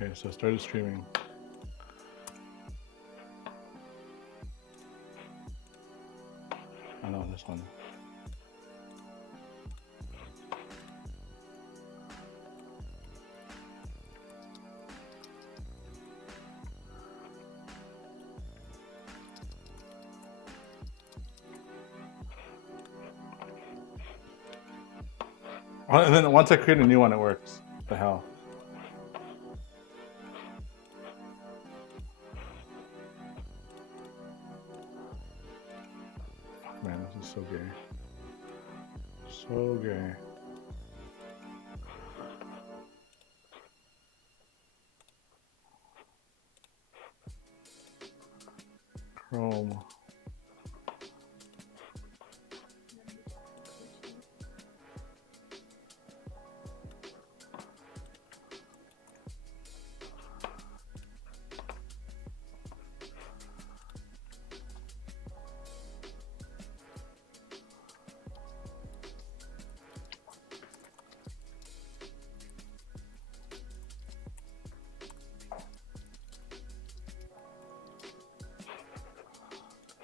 Okay, so I started streaming. I know this one. And then once I create a new one, it works. What the hell? Fuck, man, this is so gay. So gay. Chrome.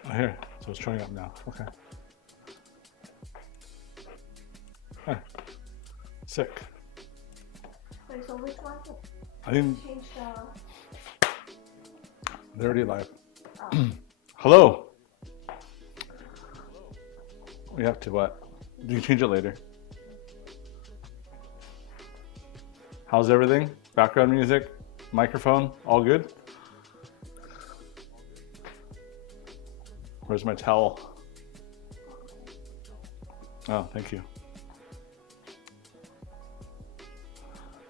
Oh, here, so it's showing up now. Okay. Huh. Sick. Wait, so which one? I didn't. Change They're already live. the. Hello. We have to what? You can change it later. How's everything? Background music, microphone, all good? Where's my towel? Oh, thank you.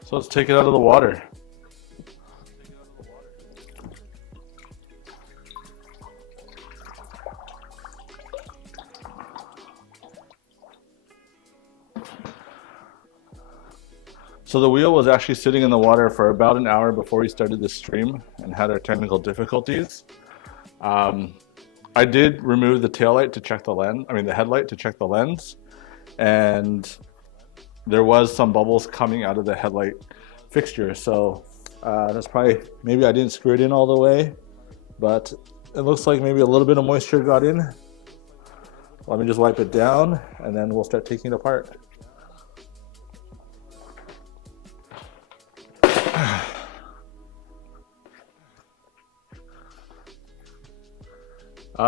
So let's take it out of the water. So the wheel was actually sitting in the water for about an hour before we started the stream and had our technical difficulties. I did remove the taillight to check the lens, the headlight to check the lens, and there was some bubbles coming out of the headlight fixture. So that's probably, maybe I didn't screw it in all the way, but it looks like maybe a little bit of moisture got in. Let me just wipe it down and then we'll start taking it apart.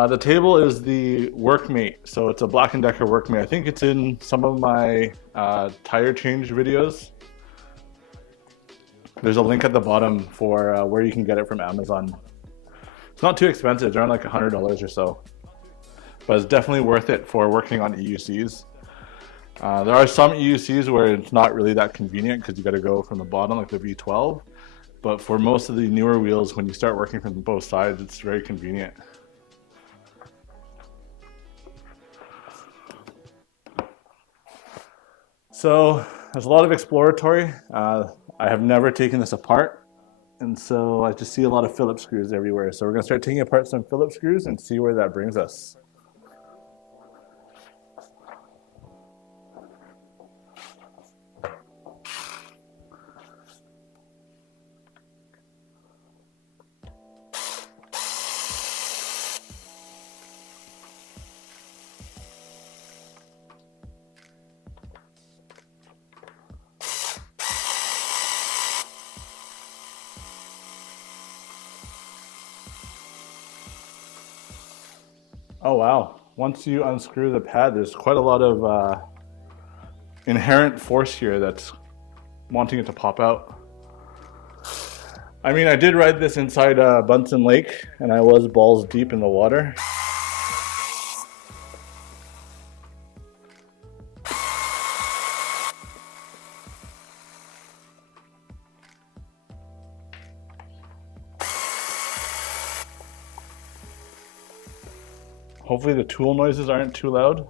The table is the Workmate, so it's a Black & Decker Workmate. I think it's in some of my tire change videos. There's a link at the bottom for where you can get it from Amazon. It's not too expensive, it's around like $100 or so. But it's definitely worth it for working on EUCs. There are some EUCs where it's not really that convenient because you got to go from the bottom, like the V12. But for most of the newer wheels, when you start working from both sides, it's very convenient. So there's a lot of exploratory. I have never taken this apart, and so I just see a lot of Phillips screws everywhere. So we're gonna start taking apart some Phillips screws and see where that brings us. Oh wow, once you unscrew the pad, there's quite a lot of inherent force here that's wanting it to pop out. I mean, I did ride this inside Bunsen Lake and I was balls deep in the water. Hopefully the tool noises aren't too loud.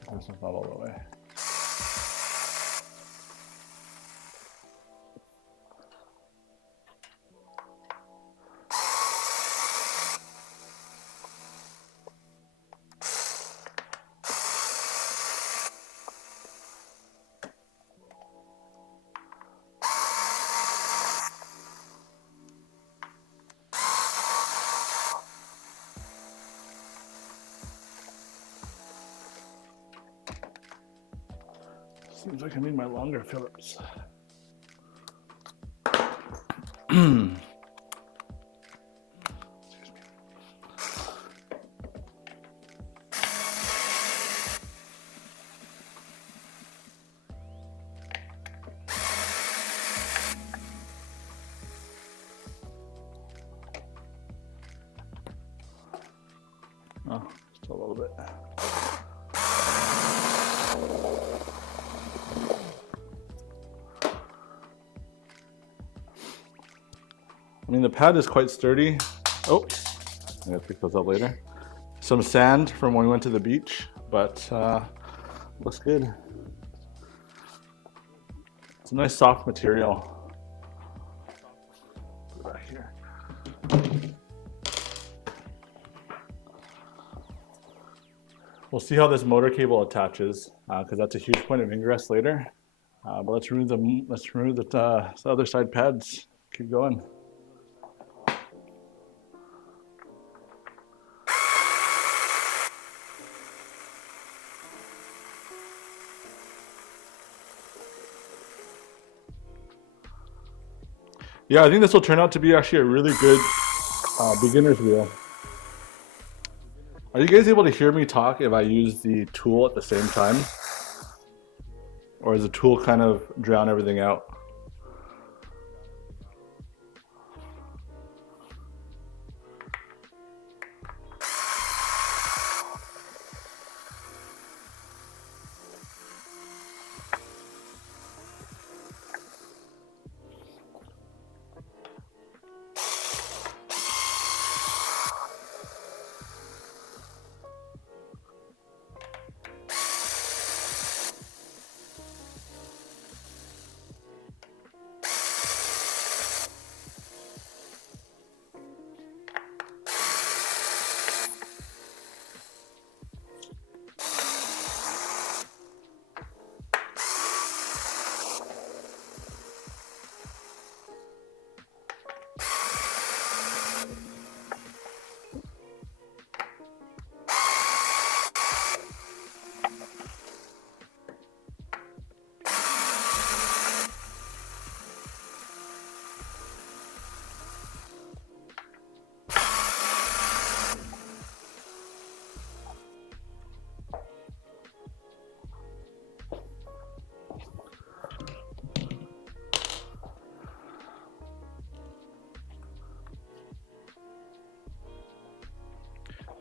This one's not all the way. Seems like I need my longer Phillips. Oh, just a little bit. I mean, the pad is quite sturdy. Oh, I gotta pick those up later. Some sand from when we went to the beach, but looks good. It's a nice soft material. Put it back here. We'll see how this motor cable attaches, because that's a huge point of ingress later. But let's remove the other side pads. Keep going. Yeah, I think this will turn out to be actually a really good beginner's wheel. Are you guys able to hear me talk if I use the tool at the same time? Or does the tool kind of drown everything out?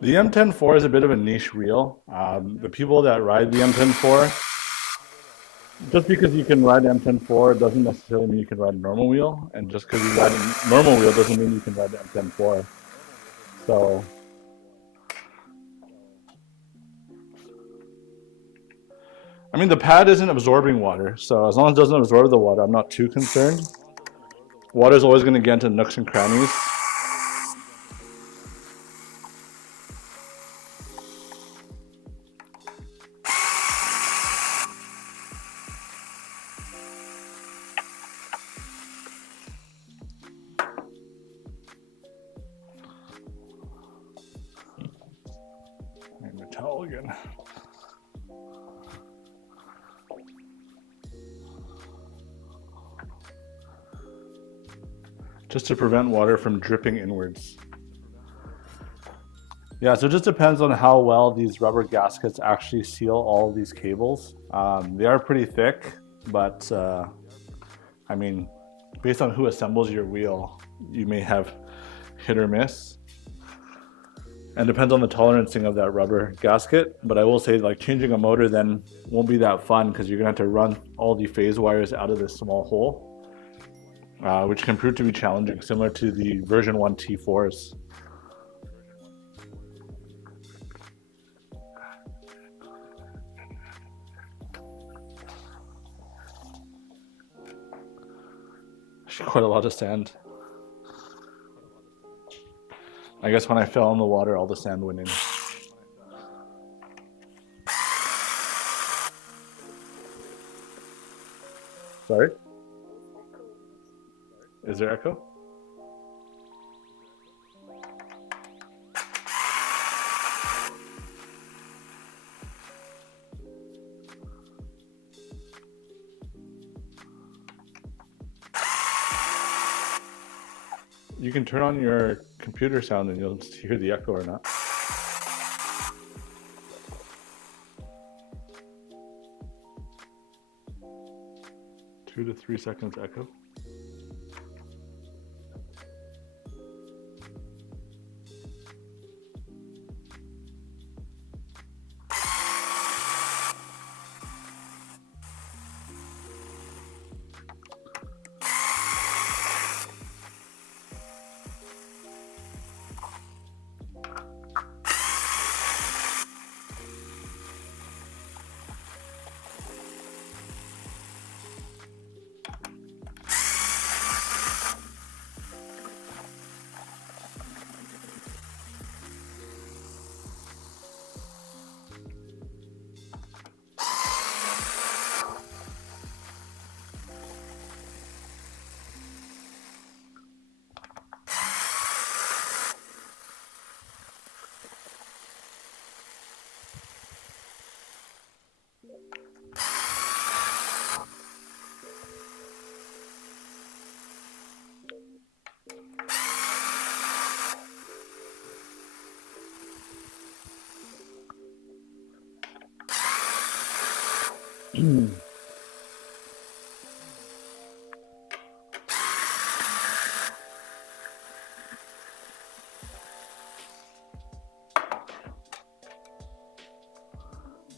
The M104 is a bit of a niche wheel. The people that ride the M104, just because you can ride M104 doesn't necessarily mean you can ride a normal wheel, and just because you ride a normal wheel doesn't mean you can ride the M104. So, I mean, the pad isn't absorbing water, so as long as it doesn't absorb the water, I'm not too concerned. Water is always going to get into nooks and crannies. Towel again. Just to prevent water from dripping inwards. Yeah, so it just depends on how well these rubber gaskets actually seal all of these cables. They are pretty thick, but I mean, based on who assembles your wheel, you may have hit or miss. And depends on the tolerancing of that rubber gasket. But I will say, like, changing a motor then won't be that fun because you're gonna have to run all the phase wires out of this small hole, which can prove to be challenging, similar to the version 1 T4s. Quite a lot of sand. I guess when I fell in the water, all the sand went in. Sorry? Is there echo? You can turn on your computer sound and you'll hear the echo or not. Two to 3 seconds echo.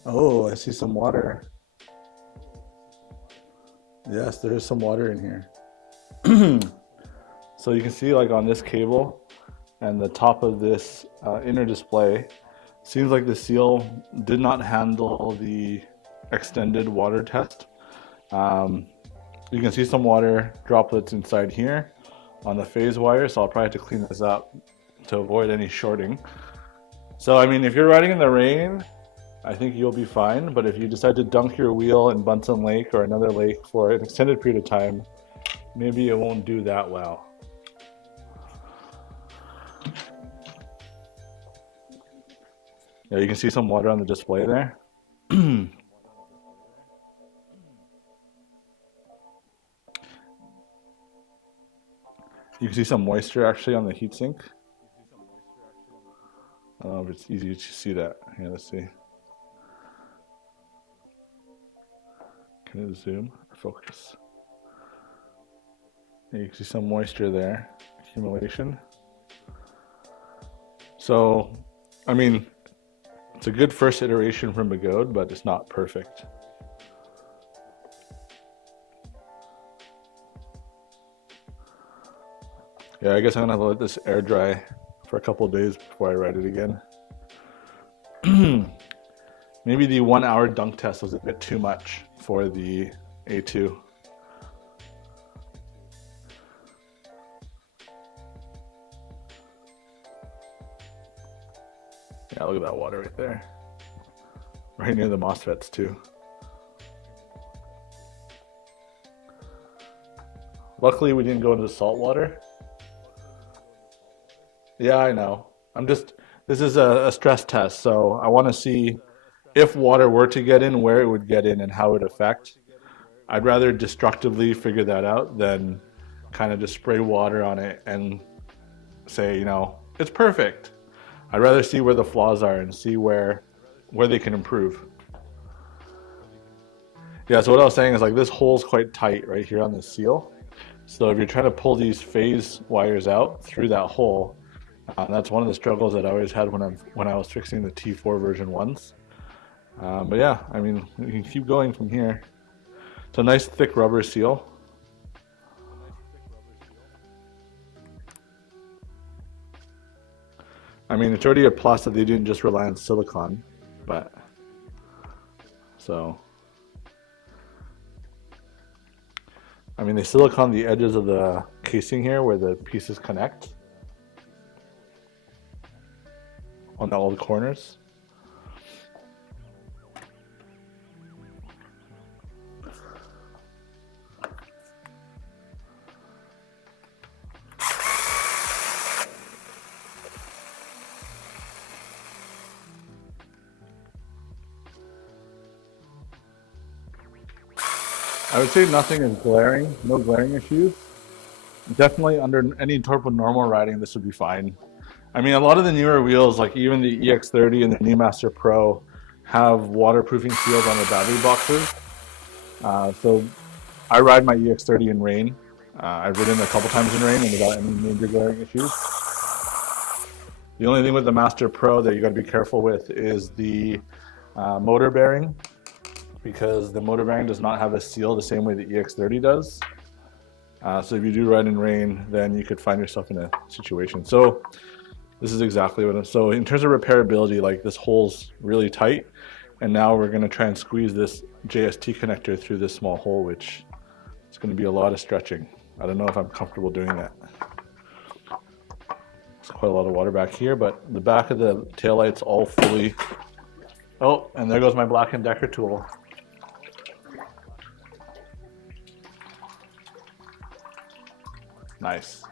Oh, I see some water. Yes, there is some water in here. So you can see like on this cable and the top of this inner display, seems like the seal did not handle the extended water test. You can see some water droplets inside here on the phase wire, so I'll probably have to clean this up to avoid any shorting. So I mean, if you're riding in the rain, I think you'll be fine, but if you decide to dunk your wheel in Bunsen Lake or another lake for an extended period of time, maybe it won't do that well. Yeah, you can see some water on the display there. You can see some moisture actually on the heatsink. I don't know if it's easy to see that. Here, let's see. Can it zoom or focus? Yeah, you can see some moisture there, accumulation. So, I mean, it's a good first iteration from Begode, but it's not perfect. Yeah, I guess I'm gonna have to let this air dry for a couple of days before I ride it again. Maybe the 1 hour dunk test was a bit too much for the A2. Yeah, look at that water right there. Right near the MOSFETs too. Luckily we didn't go into salt water. Yeah, I know. This is a stress test, so I want to see if water were to get in, where it would get in and how it would affect. I'd rather destructively figure that out than kind of just spray water on it and say, you know, it's perfect. I'd rather see where the flaws are and see where they can improve. Yeah, so what I was saying is like this hole's quite tight right here on the seal. So if you're trying to pull these phase wires out through that hole, that's one of the struggles that I always had when I was fixing the T4 version 1s. But yeah, I mean, we can keep going from here. It's a nice thick rubber seal. I mean, it's already a plus that they didn't just rely on silicone, but so. I mean, they silicone the edges of the casing here where the pieces connect on all the corners. I would say nothing is glaring, no glaring issues. definitely under any type of normal riding, this would be fine. I mean, a lot of the newer wheels, like even the EX30 and the Newmaster Pro, have waterproofing seals on their battery boxes. So I ride my EX30 in rain. I've ridden it a couple times in rain and without any major glaring issues. The only thing with the Master Pro that you got to be careful with is the motor bearing, because the motor bearing does not have a seal the same way the EX30 does. So if you do ride in rain, then you could find yourself in a situation. So this is exactly what I'm, so in terms of repairability, like this hole's really tight, and now we're going to try and squeeze this JST connector through this small hole, which is going to be a lot of stretching. I don't know if I'm comfortable doing that. There's quite a lot of water back here, but the back of the taillight's all fully, oh, and there goes my Black & Decker tool. Nice.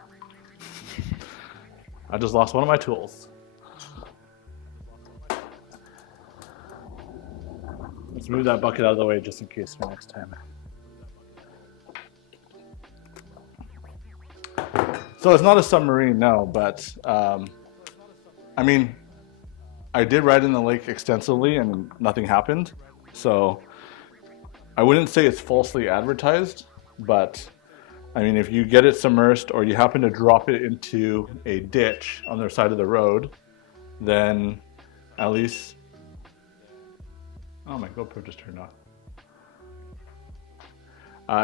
I just lost one of my tools. Let's move that bucket out of the way just in case for next time. So it's not a submarine, no, but I mean, I did ride in the lake extensively and nothing happened. So I wouldn't say it's falsely advertised, but I mean, if you get it submersed or you happen to drop it into a ditch on the side of the road, then at least, oh, my GoPro just turned off.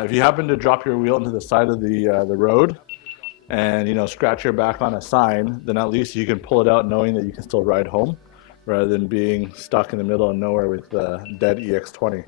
If you happen to drop your wheel into the side of the road and, you know, scratch your back on a sign, then at least you can pull it out knowing that you can still ride home rather than being stuck in the middle of nowhere with the dead EX20.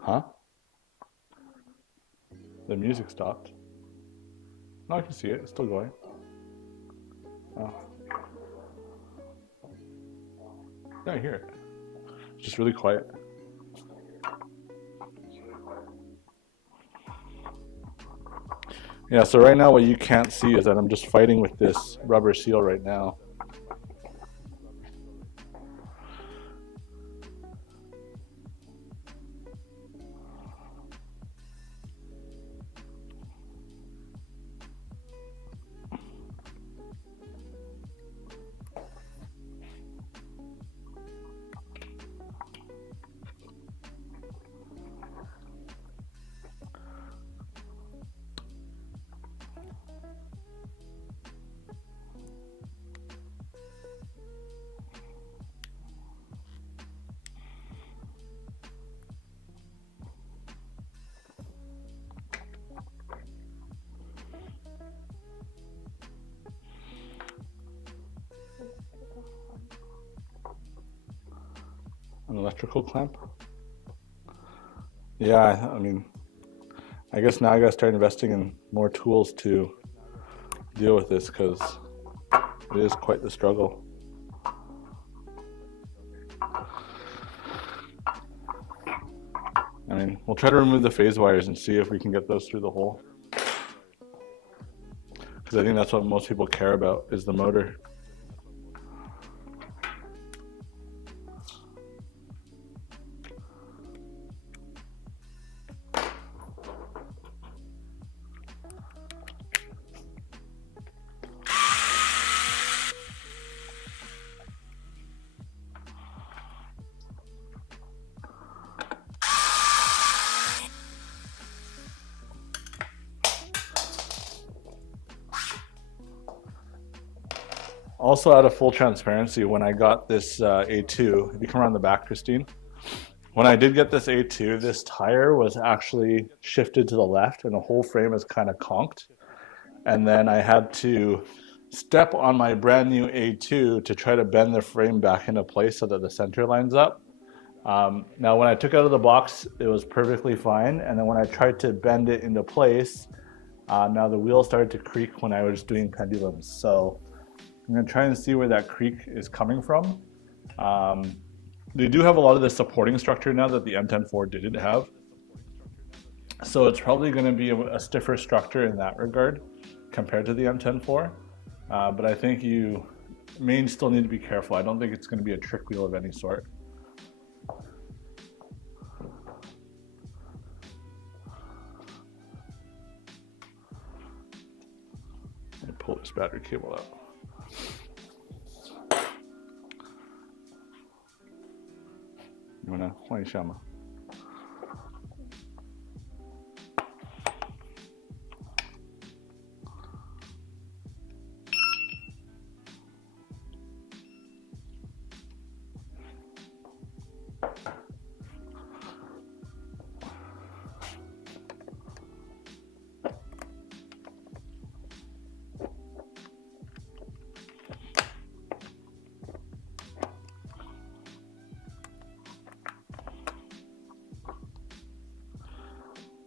Huh? The music stopped. No, I can see it. It's still going. Oh. Yeah, I hear it. It's just really quiet. Yeah, so right now what you can't see is that I'm just fighting with this rubber seal right now. An electrical clamp? Yeah, I mean, I guess now I gotta start investing in more tools to deal with this because it is quite the struggle. I mean, we'll try to remove the phase wires and see if we can get those through the hole. Because I think that's what most people care about, is the motor. Also, out of full transparency, when I got this A2, if you come around the back, Christine, when I did get this A2, this tire was actually shifted to the left and the whole frame is kind of conked. And then I had to step on my brand new A2 to try to bend the frame back into place so that the center lines up. Now, when I took it out of the box, it was perfectly fine. And then when I tried to bend it into place, Now the wheel started to creak when I was doing pendulums. So I'm gonna try and see where that creak is coming from. They do have a lot of the supporting structure now that the M104 didn't have. So it's probably gonna be a stiffer structure in that regard compared to the M104. But I think you may still need to be careful. I don't think it's gonna be a trick wheel of any sort. Let me pull this battery cable out. You wanna 换一下吗？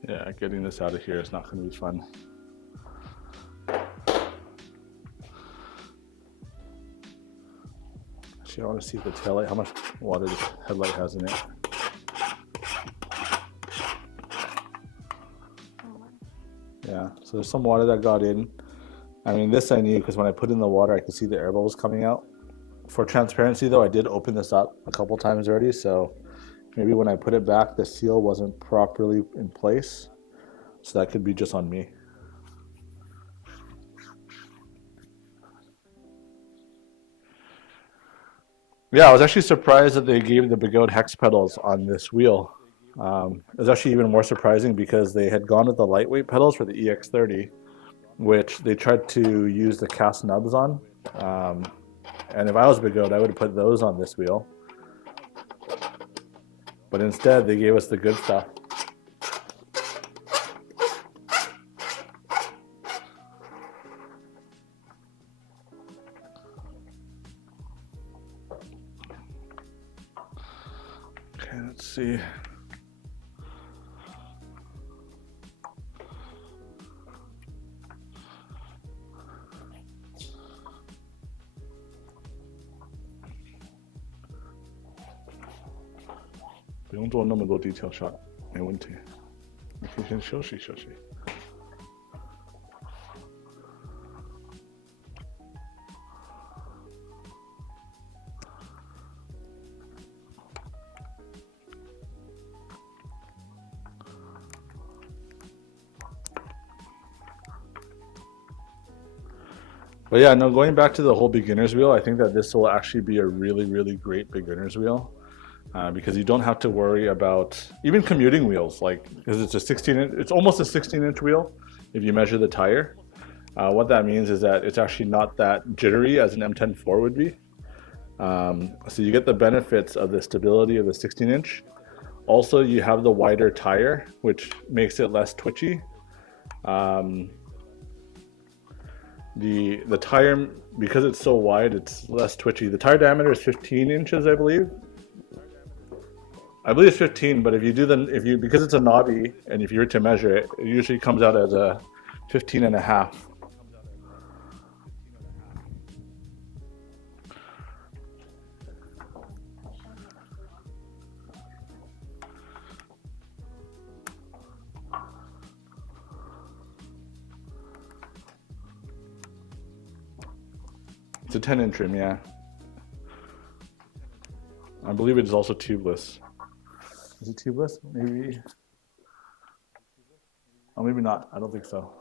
Yeah, getting this out of here is not going to be fun. Actually, I want to see the taillight, how much water this headlight has in it. Yeah, so there's some water that got in. I mean, this I knew because when I put in the water, I could see the air bubbles coming out. For transparency though, I did open this up a couple times already, so maybe when I put it back, the seal wasn't properly in place. So that could be just on me. Yeah, I was actually surprised that they gave the Begode hex pedals on this wheel. It was actually even more surprising because they had gone with the lightweight pedals for the EX30, which they tried to use the cast nubs on. And if I was Begode, I would have put those on this wheel. But instead, they gave us the good stuff. Okay, let's see.不用做那么多 detail shot， 没问题。你可以先休息休息。But yeah, no, going back to the whole beginner's wheel, I think that this will actually be a really, really great beginner's wheel. Because you don't have to worry about even commuting wheels, like because it's a 16-inch, it's almost a 16-inch wheel if you measure the tire. What that means is that it's actually not that jittery as an M104 would be. So you get the benefits of the stability of the 16-inch. Also, you have the wider tire, which makes it less twitchy. The tire, because it's so wide, it's less twitchy. The tire diameter is 15 inches, I believe. I believe it's 15, but if you do because it's a knobby, and if you were to measure it, it usually comes out as a 15 and a half. It's a 10-inch rim, yeah. I believe it is also tubeless. Is it tubeless? Maybe. Oh, maybe not. I don't think so.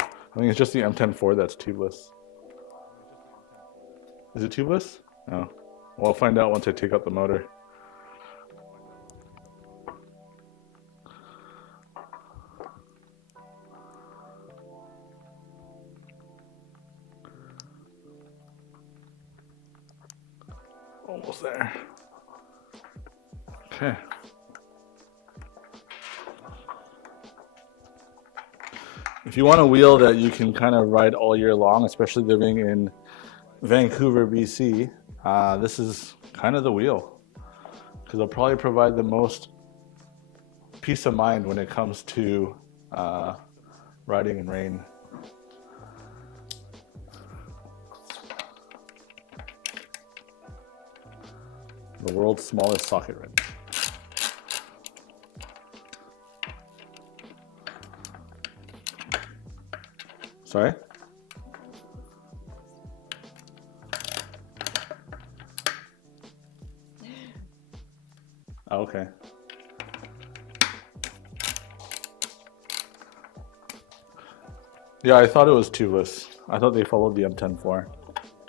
I think it's just the M104 that's tubeless. Is it tubeless? No. Well, I'll find out once I take out the motor. Almost there. Okay. If you want a wheel that you can kind of ride all year long, especially living in Vancouver, BC, this is kind of the wheel because they'll probably provide the most peace of mind when it comes to riding in rain. The world's smallest socket wrench. Sorry? Oh, okay. Yeah, I thought it was tubeless. I thought they followed the M10-4.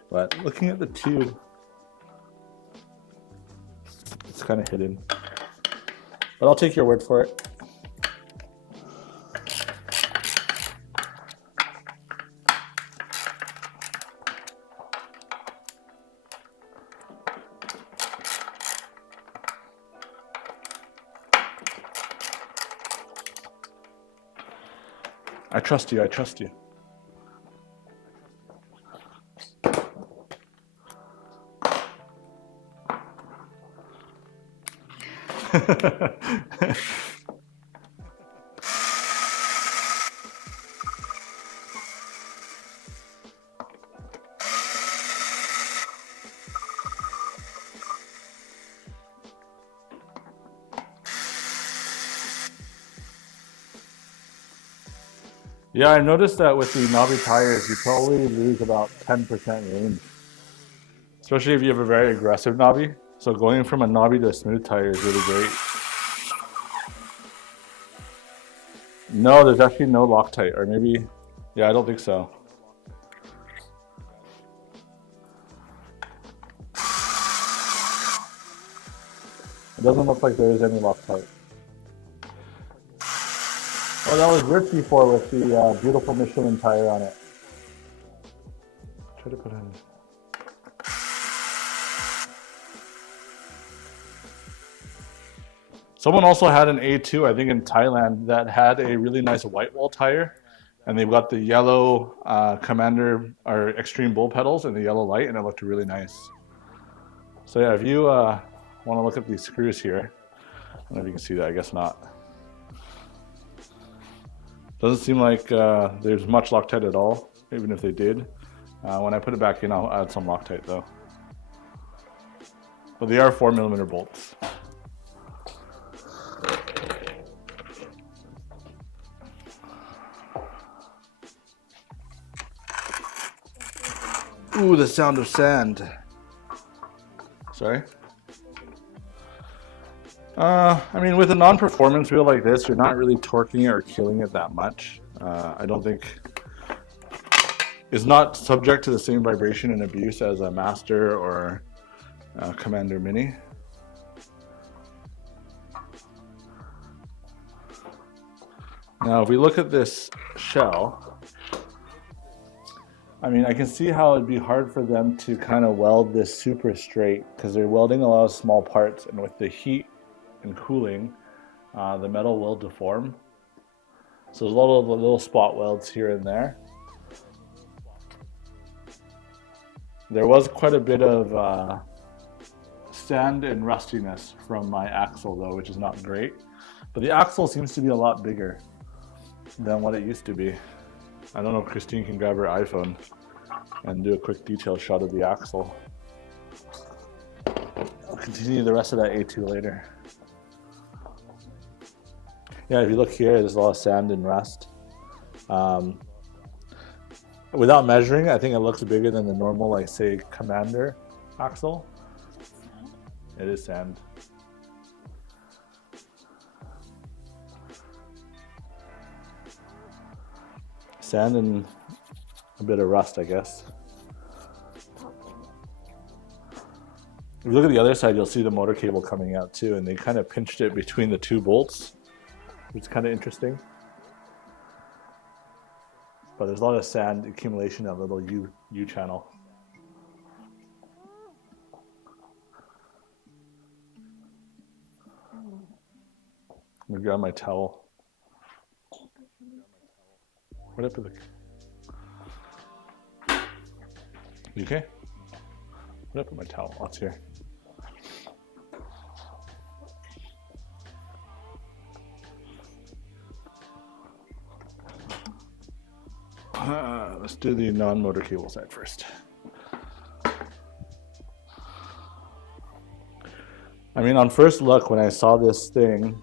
But looking at the tube, it's kind of hidden. But I'll take your word for it. I trust you, I trust you. Yeah, I noticed that with the knobby tires, you probably lose about 10% range. Especially if you have a very aggressive knobby. So going from a knobby to a smooth tire is really great. No, there's actually no Loctite, or maybe, yeah, I don't think so. It doesn't look like there is any Loctite. Oh, that was ripped before with the beautiful Michelin tire on it. Try to put in. Someone also had an A2, I think in Thailand, that had a really nice white wall tire, and they've got the yellow Commander or Extreme Bull pedals and the yellow light, and it looked really nice. So yeah, if you want to look at these screws here, I don't know if you can see that, I guess not. Doesn't seem like there's much Loctite at all, even if they did. When I put it back in, I'll add some Loctite though. But they are 4mm bolts. Ooh, the sound of sand. Sorry? I mean, with a non-performance wheel like this, you're not really torquing it or killing it that much. I don't think it's not subject to the same vibration and abuse as a Master or a Commander Mini. Now, if we look at this shell, I mean, I can see how it'd be hard for them to kind of weld this super straight because they're welding a lot of small parts, and with the heat and cooling, the metal will deform. So there's a lot of little spot welds here and there. There was quite a bit of sand and rustiness from my axle though, which is not great. But the axle seems to be a lot bigger than what it used to be. I don't know if Christine can grab her iPhone and do a quick detail shot of the axle. I'll continue the rest of that A2 later. Yeah, if you look here, there's a lot of sand and rust. Without measuring, I think it looks bigger than the normal, like say, Commander axle. It is sand. Sand and a bit of rust, I guess. If you look at the other side, you'll see the motor cable coming out too, and they kind of pinched it between the two bolts, which is kind of interesting. But there's a lot of sand accumulation in that little U channel. I'm gonna grab my towel. Where'd I put the... You okay? Where'd I put my towel? Oh, it's here. Let's do the non-motor cable side first. I mean, on first look, when I saw this thing,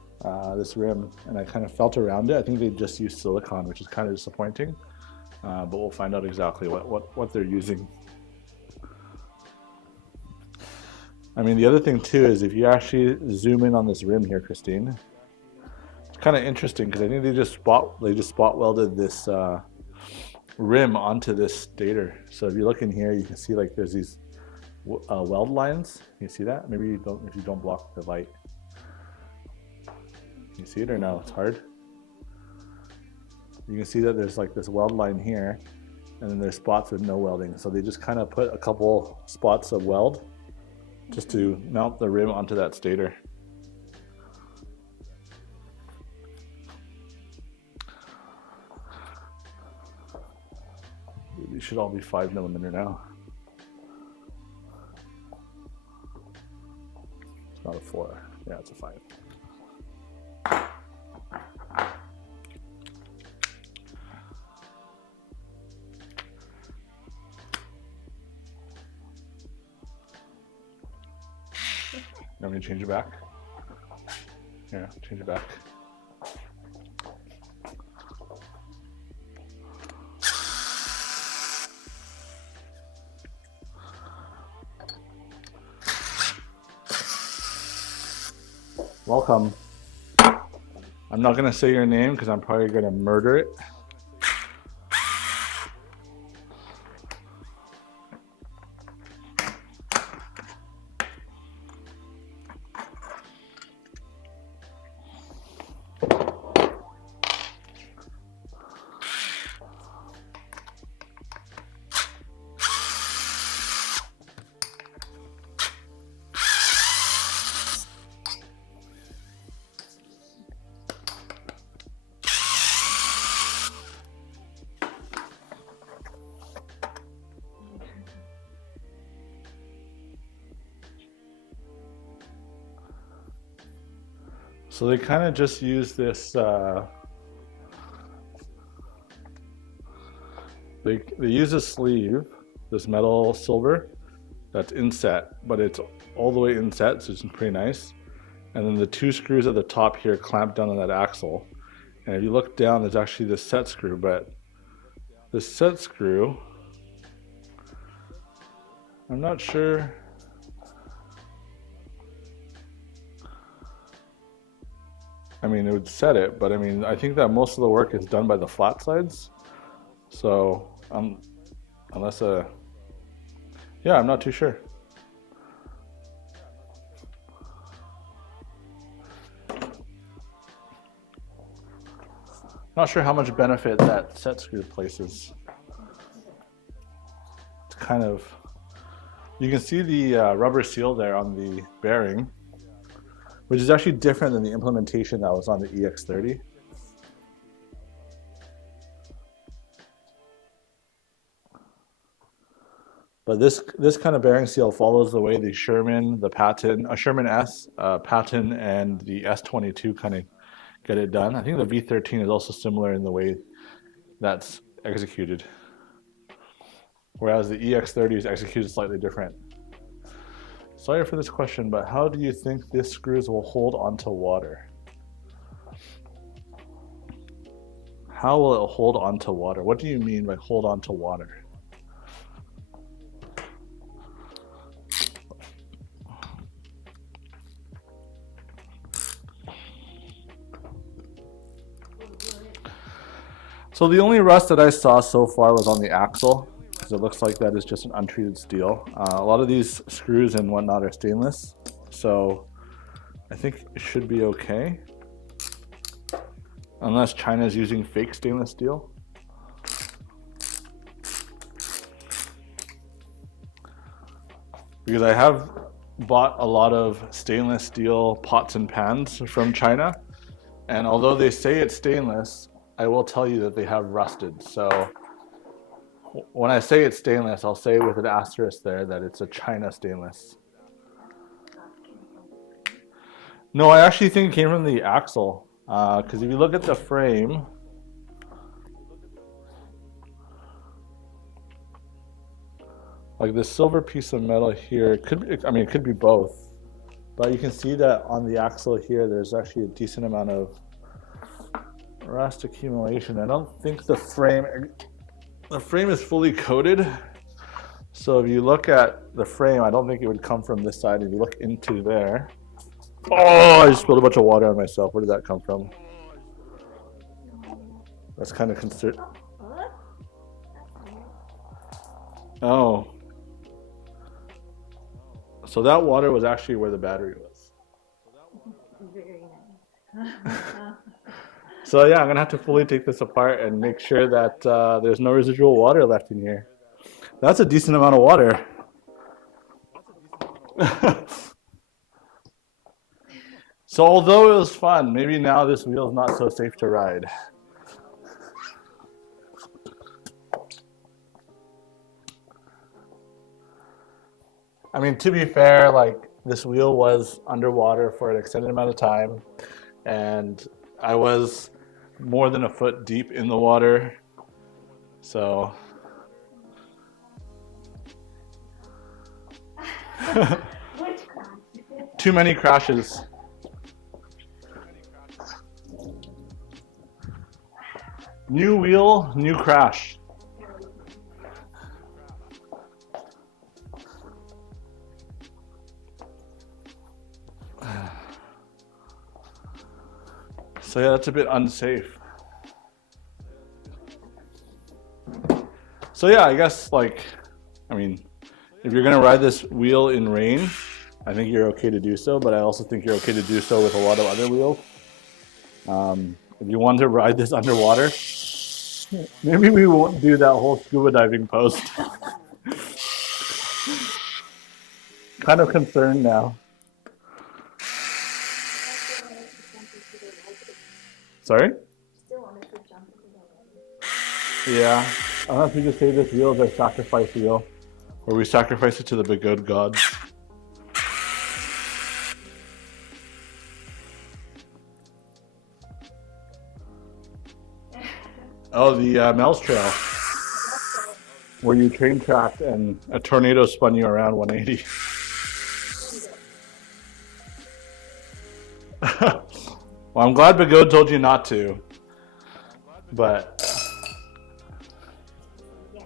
this rim, and I kind of felt around it, I think they just used silicone, which is kind of disappointing. But we'll find out exactly what they're using. I mean, the other thing too is if you actually zoom in on this rim here, Christine, it's kind of interesting because I think they just spot welded this rim onto this stator. So if you look in here, you can see like there's these weld lines. You see that? Maybe you don't, if you don't block the light. You see it or no? It's hard. You can see that there's like this weld line here, and then there's spots with no welding. So they just kind of put a couple spots of weld just to mount the rim onto that stator. These should all be 5mm now. It's not a 4. Yeah, it's a 5. You want me to change it back? Yeah, change it back. Welcome. I'm not going to say your name because I'm probably going to murder it. So they kind of just use this, they use a sleeve, this metal silver that's inset, but it's all the way inset, so it's pretty nice. And then the 2 screws at the top here clamp down on that axle. And if you look down, there's actually this set screw, but this set screw, I'm not sure. I mean, it would set it, but I mean, I think that most of the work is done by the flat sides. So, unless yeah, I'm not too sure. Not sure how much benefit that set screw places. It's kind of, you can see the rubber seal there on the bearing, which is actually different than the implementation that was on the EX30. But this kind of bearing seal follows the way the Sherman, the Patton, Sherman S, Patton, and the S22 kind of get it done. I think the V13 is also similar in the way that's executed, whereas the EX30 is executed slightly different. Sorry for this question, but how do you think this screws will hold onto water? How will it hold onto water? What do you mean by hold onto water? So the only rust that I saw so far was on the axle, because it looks like that is just an untreated steel. A lot of these screws and whatnot are stainless, so I think it should be okay. Unless China is using fake stainless steel. Because I have bought a lot of stainless steel pots and pans from China, and although they say it's stainless, I will tell you that they have rusted. So when I say it's stainless, I'll say with an asterisk there that it's a China stainless. No, I actually think it came from the axle, because if you look at the frame, like this silver piece of metal here, it could be, I mean, it could be both. But you can see that on the axle here, there's actually a decent amount of rust accumulation. I don't think the frame is fully coated. So if you look at the frame, I don't think it would come from this side. If you look into there, oh, I just spilled a bunch of water on myself. Where did that come from? That's kind of concerned. Oh. So that water was actually where the battery was. Very nice. So yeah, I'm gonna have to fully take this apart and make sure that there's no residual water left in here. That's a decent amount of water. So although it was fun, maybe now this wheel is not so safe to ride. I mean, to be fair, like this wheel was underwater for an extended amount of time, and I was more than a foot deep in the water, so. Too many crashes. New wheel, new crash. So yeah, that's a bit unsafe. So yeah, I guess like, I mean, if you're gonna ride this wheel in rain, I think you're okay to do so, but I also think you're okay to do so with a lot of other wheels. If you want to ride this underwater, maybe we won't do that whole scuba diving post. Kind of concerned now. Sorry? Still wanted to jump into the water. Yeah. Unless we just say this wheel is our sacrifice wheel, where we sacrifice it to the Begode gods. Oh, the Mel's Trail, where you train tracked and a tornado spun you around 180. Well, I'm glad Begode told you not to, but. Yes.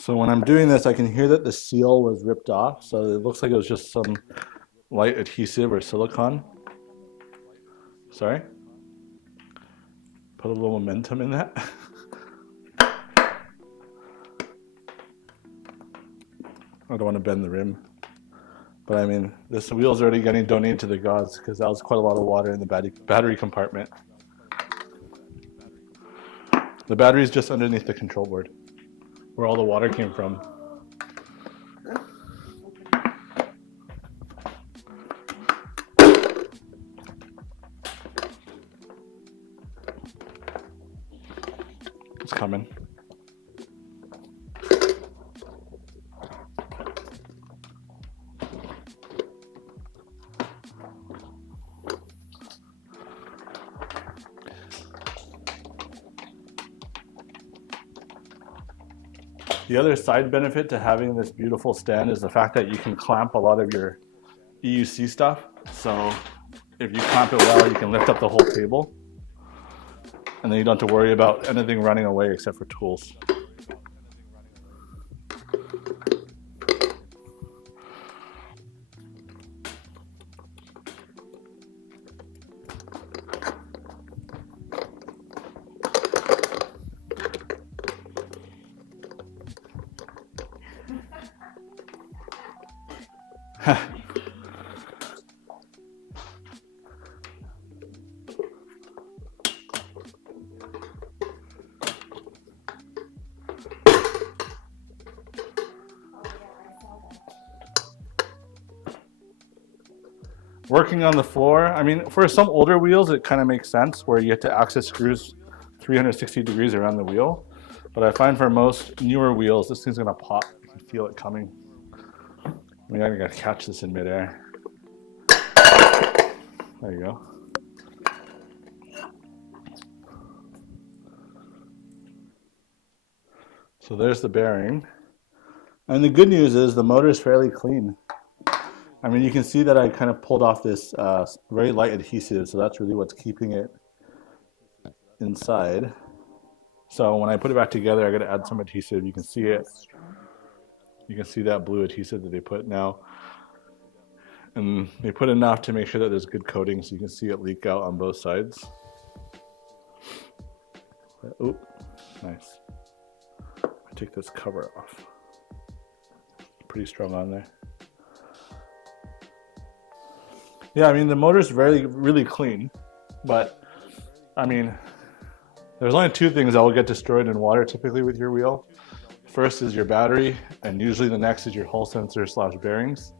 So when I'm doing this, I can hear that the seal was ripped off. So it looks like it was just some light adhesive or silicone. Sorry. Put a little momentum in that. I don't want to bend the rim. But I mean, this wheel's already getting donated to the gods because that was quite a lot of water in the battery compartment. The battery is just underneath the control board, where all the water came from. It's coming. The other side benefit to having this beautiful stand is the fact that you can clamp a lot of your EUC stuff. So if you clamp it well, you can lift up the whole table. And then you don't have to worry about anything running away except for tools. Working on the floor, I mean, for some older wheels, it kind of makes sense where you have to access screws 360 degrees around the wheel. But I find for most newer wheels, this thing's gonna pop. You can feel it coming. I mean, I gotta catch this in midair. There you go. So there's the bearing. And the good news is the motor is fairly clean. I mean, you can see that I kind of pulled off this very light adhesive, so that's really what's keeping it inside. So when I put it back together, I got to add some adhesive. You can see it. You can see that blue adhesive that they put now. And they put enough to make sure that there's good coating, so you can see it leak out on both sides. Oh, nice. I take this cover off. Pretty strong on there. Yeah, I mean, the motor's really clean, but I mean, there's only two things that will get destroyed in water typically with your wheel. First is your battery, and usually the next is your hull sensor / bearings.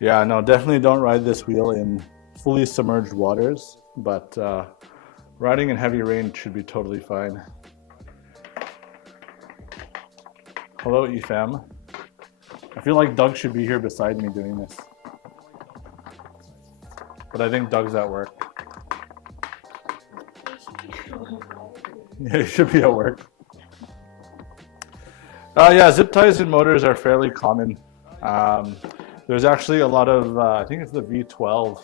Yeah, no, definitely don't ride this wheel in fully submerged waters, but riding in heavy rain should be totally fine. Hello, EFAM. I feel like Doug should be here beside me doing this. But I think Doug's at work. Yeah, he should be at work. Yeah, zip ties in motors are fairly common. There's actually a lot of, I think it's the V12,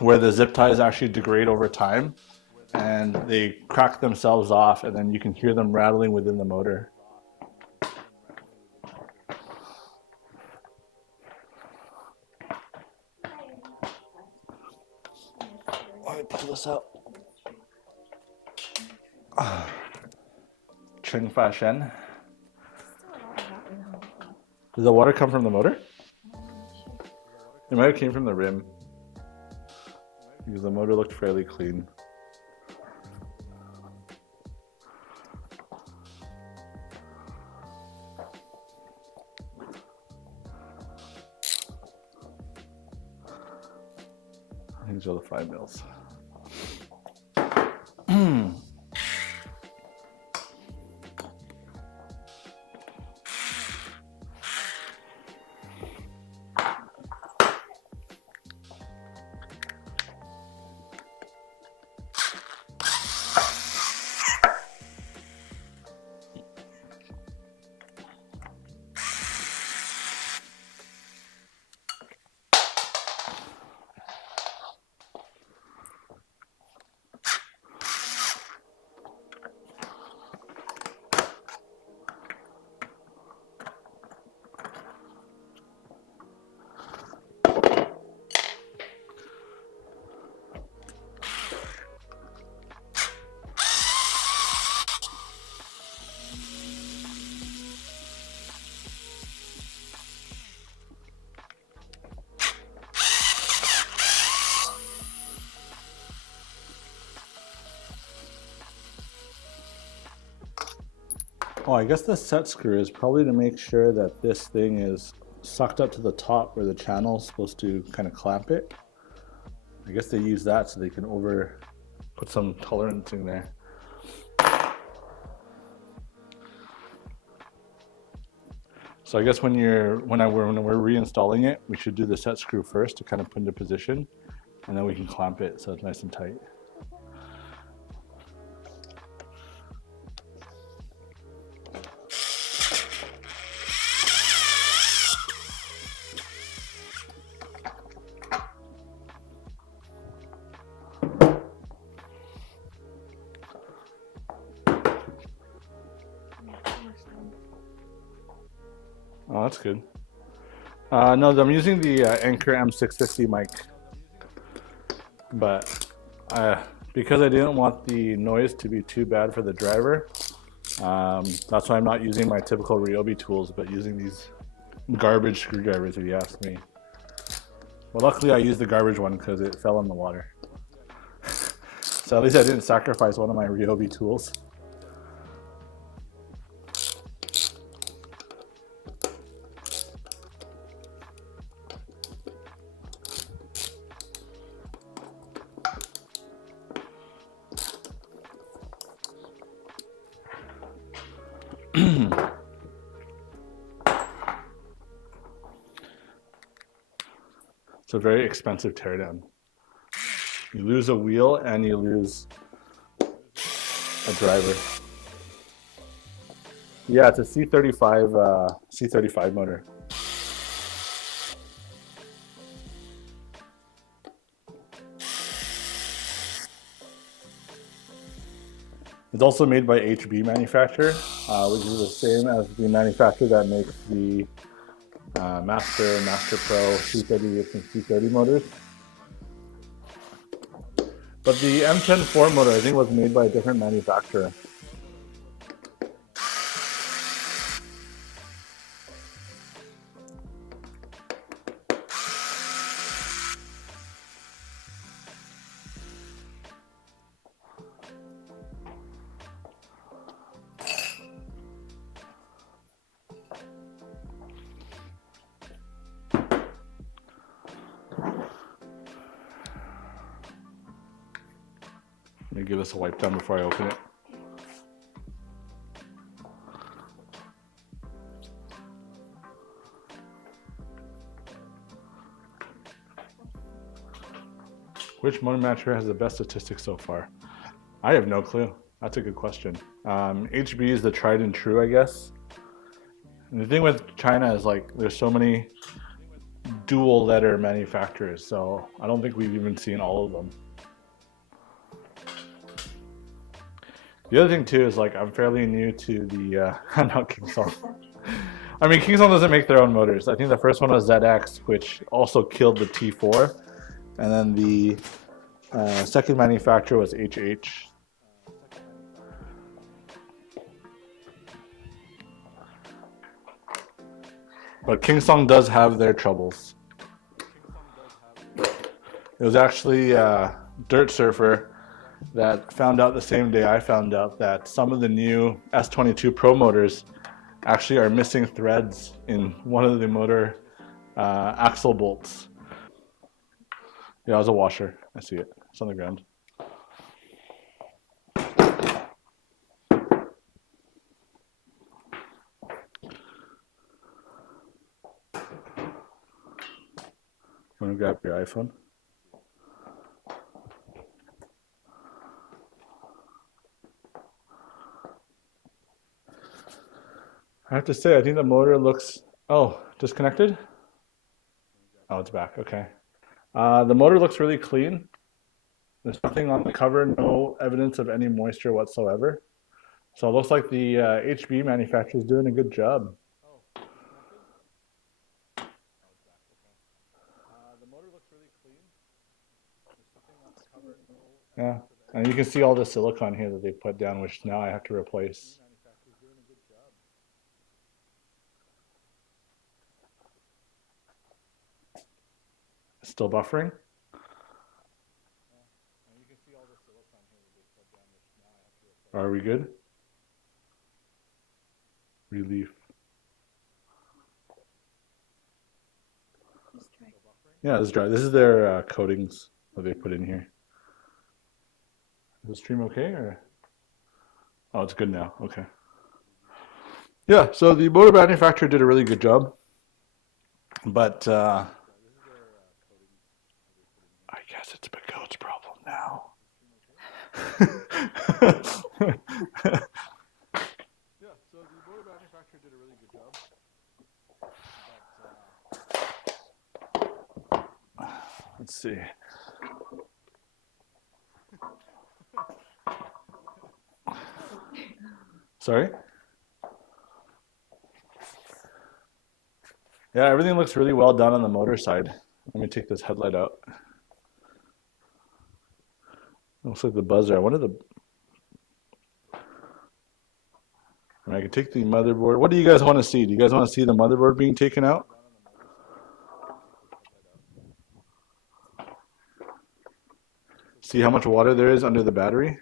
where the zip ties actually degrade over time and they crack themselves off, and then you can hear them rattling within the motor. Let me pull this out. Ching Fa Shen. Does the water come from the motor? It might have came from the rim, because the motor looked fairly clean. These are the 5 mils. Oh, I guess the set screw is probably to make sure that this thing is sucked up to the top where the channel is supposed to kind of clamp it. I guess they use that so they can put some tolerance in there. So I guess when we're reinstalling it, we should do the set screw first to kind of put into position, and then we can clamp it so it's nice and tight. Oh, that's good. No, I'm using the Anker M650 mic, but because I didn't want the noise to be too bad for the driver, that's why I'm not using my typical Ryobi tools, but using these garbage screwdrivers, if you ask me. Well, luckily I used the garbage one because it fell in the water. So at least I didn't sacrifice one of my Ryobi tools. It's a very expensive teardown. You lose a wheel and you lose a driver. Yeah, it's a C35 motor. It's also made by HB manufacturer, which is the same as the manufacturer that makes the Master Pro C30 and C30 motors. But the M10-4 motor, I think, was made by a different manufacturer. Let me give this a wipe down before I open it. Which motor manufacturer has the best statistics so far? I have no clue. That's a good question. HB is the tried and true, I guess. And the thing with China is like there's so many dual letter manufacturers, so I don't think we've even seen all of them. The other thing too is like I'm fairly new to the not Kingsong. I mean, Kingsong doesn't make their own motors. I think the first one was ZX, which also killed the T4, and then the second manufacturer was HH. But Kingsong does have their troubles. It was actually Dirt Surfer that found out the same day I found out that some of the new S22 Pro motors actually are missing threads in one of the motor axle bolts. Yeah, it was a washer. I see it. It's on the ground. You want to grab your iPhone? I have to say, I think the motor looks... Oh, disconnected? Oh, it's back. Okay. The motor looks really clean. There's nothing on the cover, no evidence of any moisture whatsoever. So it looks like the HB manufacturer is doing a good job. The motor looks really clean. There's nothing on the cover, yeah, and you can see all the silicone here that they put down, which now I have to replace. Still buffering? Are we good? Relief. Yeah, this is dry. This is their coatings that they put in here. Is the stream okay or? Oh, it's good now. Okay. Yeah, so the motor manufacturer did a really good job, but I guess it's Begode's problem now. Yeah, so the motor manufacturer did a really good job. But, let's see. Sorry? Yeah, everything looks really well done on the motor side. Let me take this headlight out. Looks like the buzzer. I wonder the... I can take the motherboard. What do you guys want to see? Do you guys want to see the motherboard being taken out? See how much water there is under the battery?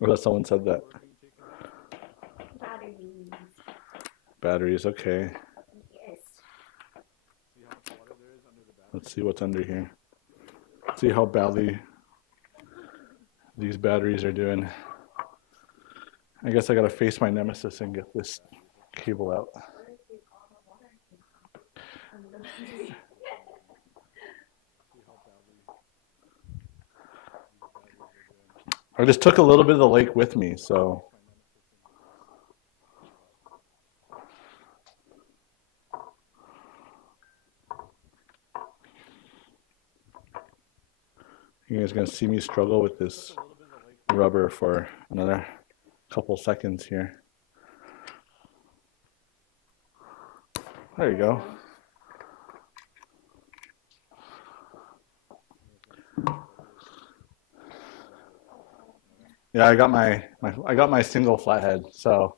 Or someone said that. Batteries. Batteries, okay. Yes. Let's see what's under here. See how badly these batteries are doing. I guess I gotta face my nemesis and get this cable out. I just took a little bit of the lake with me, so. You guys are gonna see me struggle with this rubber for another couple seconds here. There you go. Yeah, I got my single flathead. So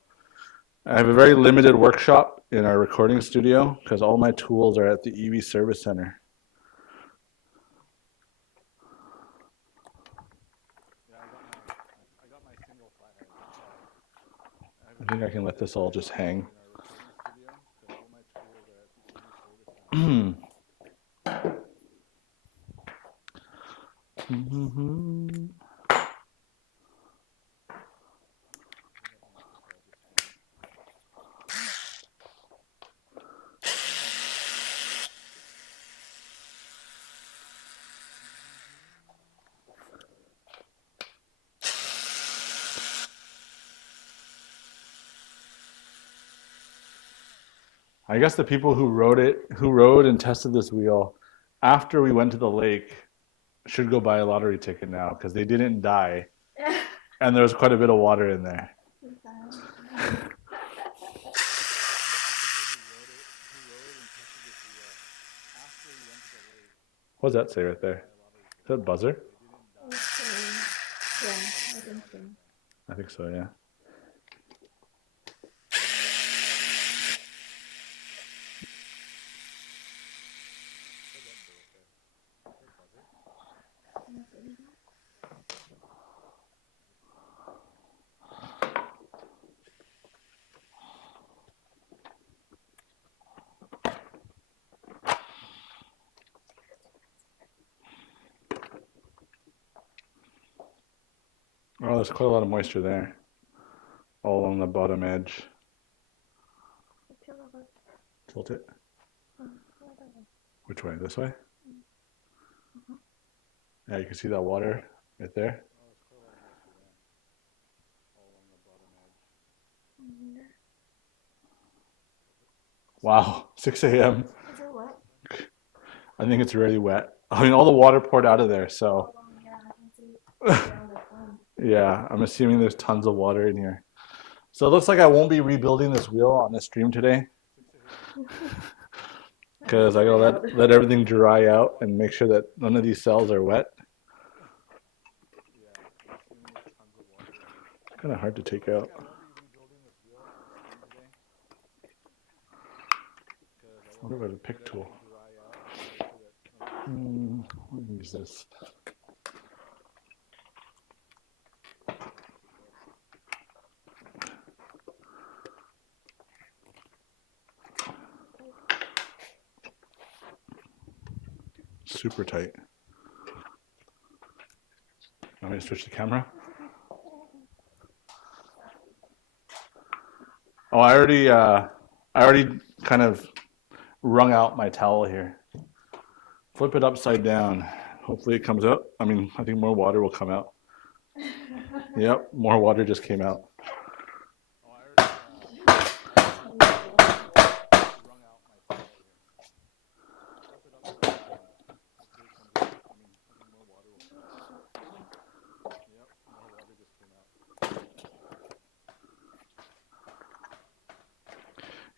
I have a very limited workshop in our recording studio because all my tools are at the EV service center. I think I can let this all just hang. I guess the people who rode and tested this wheel after we went to the lake should go buy a lottery ticket now because they didn't die and there was quite a bit of water in there. What does that say right there? Is that buzzer? Yeah, I think so. I think so, yeah. Oh, there's quite a lot of moisture there, all along the bottom edge. Tilt it. Which way? This way? Yeah, you can see that water right there. Wow, 6 a.m. Is it wet? I think it's really wet. I mean, all the water poured out of there, so. Yeah, I can see it on the phone. Yeah, I'm assuming there's tons of water in here. So it looks like I won't be rebuilding this wheel on this stream today. Because I gotta let everything dry out and make sure that none of these cells are wet. It's kind of hard to take out. What about a pick tool? Let me use this. Super tight. Want me to switch the camera? Oh, I already kind of wrung out my towel here. Flip it upside down. Hopefully it comes out. I mean, I think more water will come out. Yep, more water just came out.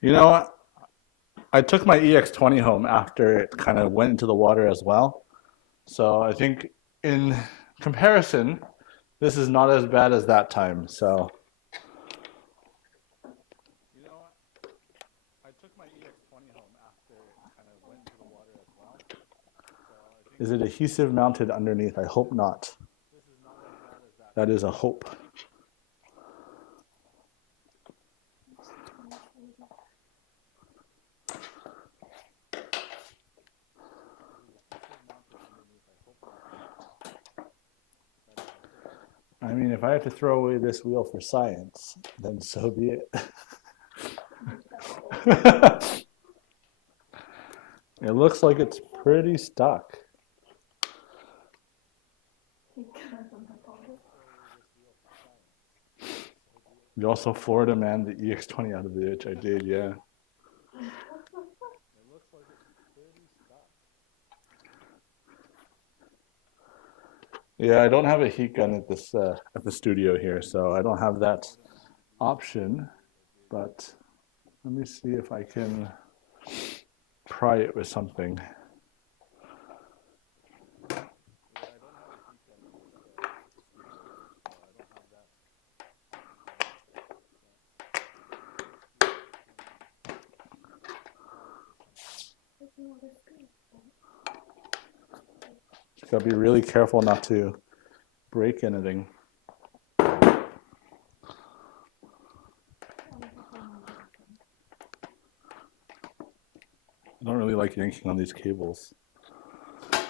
You know what? I took my EX20 home after it kind of went into the water as well. So I think in comparison, this is not as bad as that time. So. You know what? I took my EX20 home after it kind of went into the water as well. So is it adhesive mounted underneath? I hope not. This is not as bad as that. That is a hope. I mean, if I have to throw away this wheel for science, then so be it. It looks like it's pretty stuck. You also Florida man the EX20 out of the itch. I did, yeah. Yeah, I don't have a heat gun at this at the studio here, so I don't have that option. But let me see if I can pry it with something. Just gotta be really careful not to break anything. I don't really like yanking on these cables. Let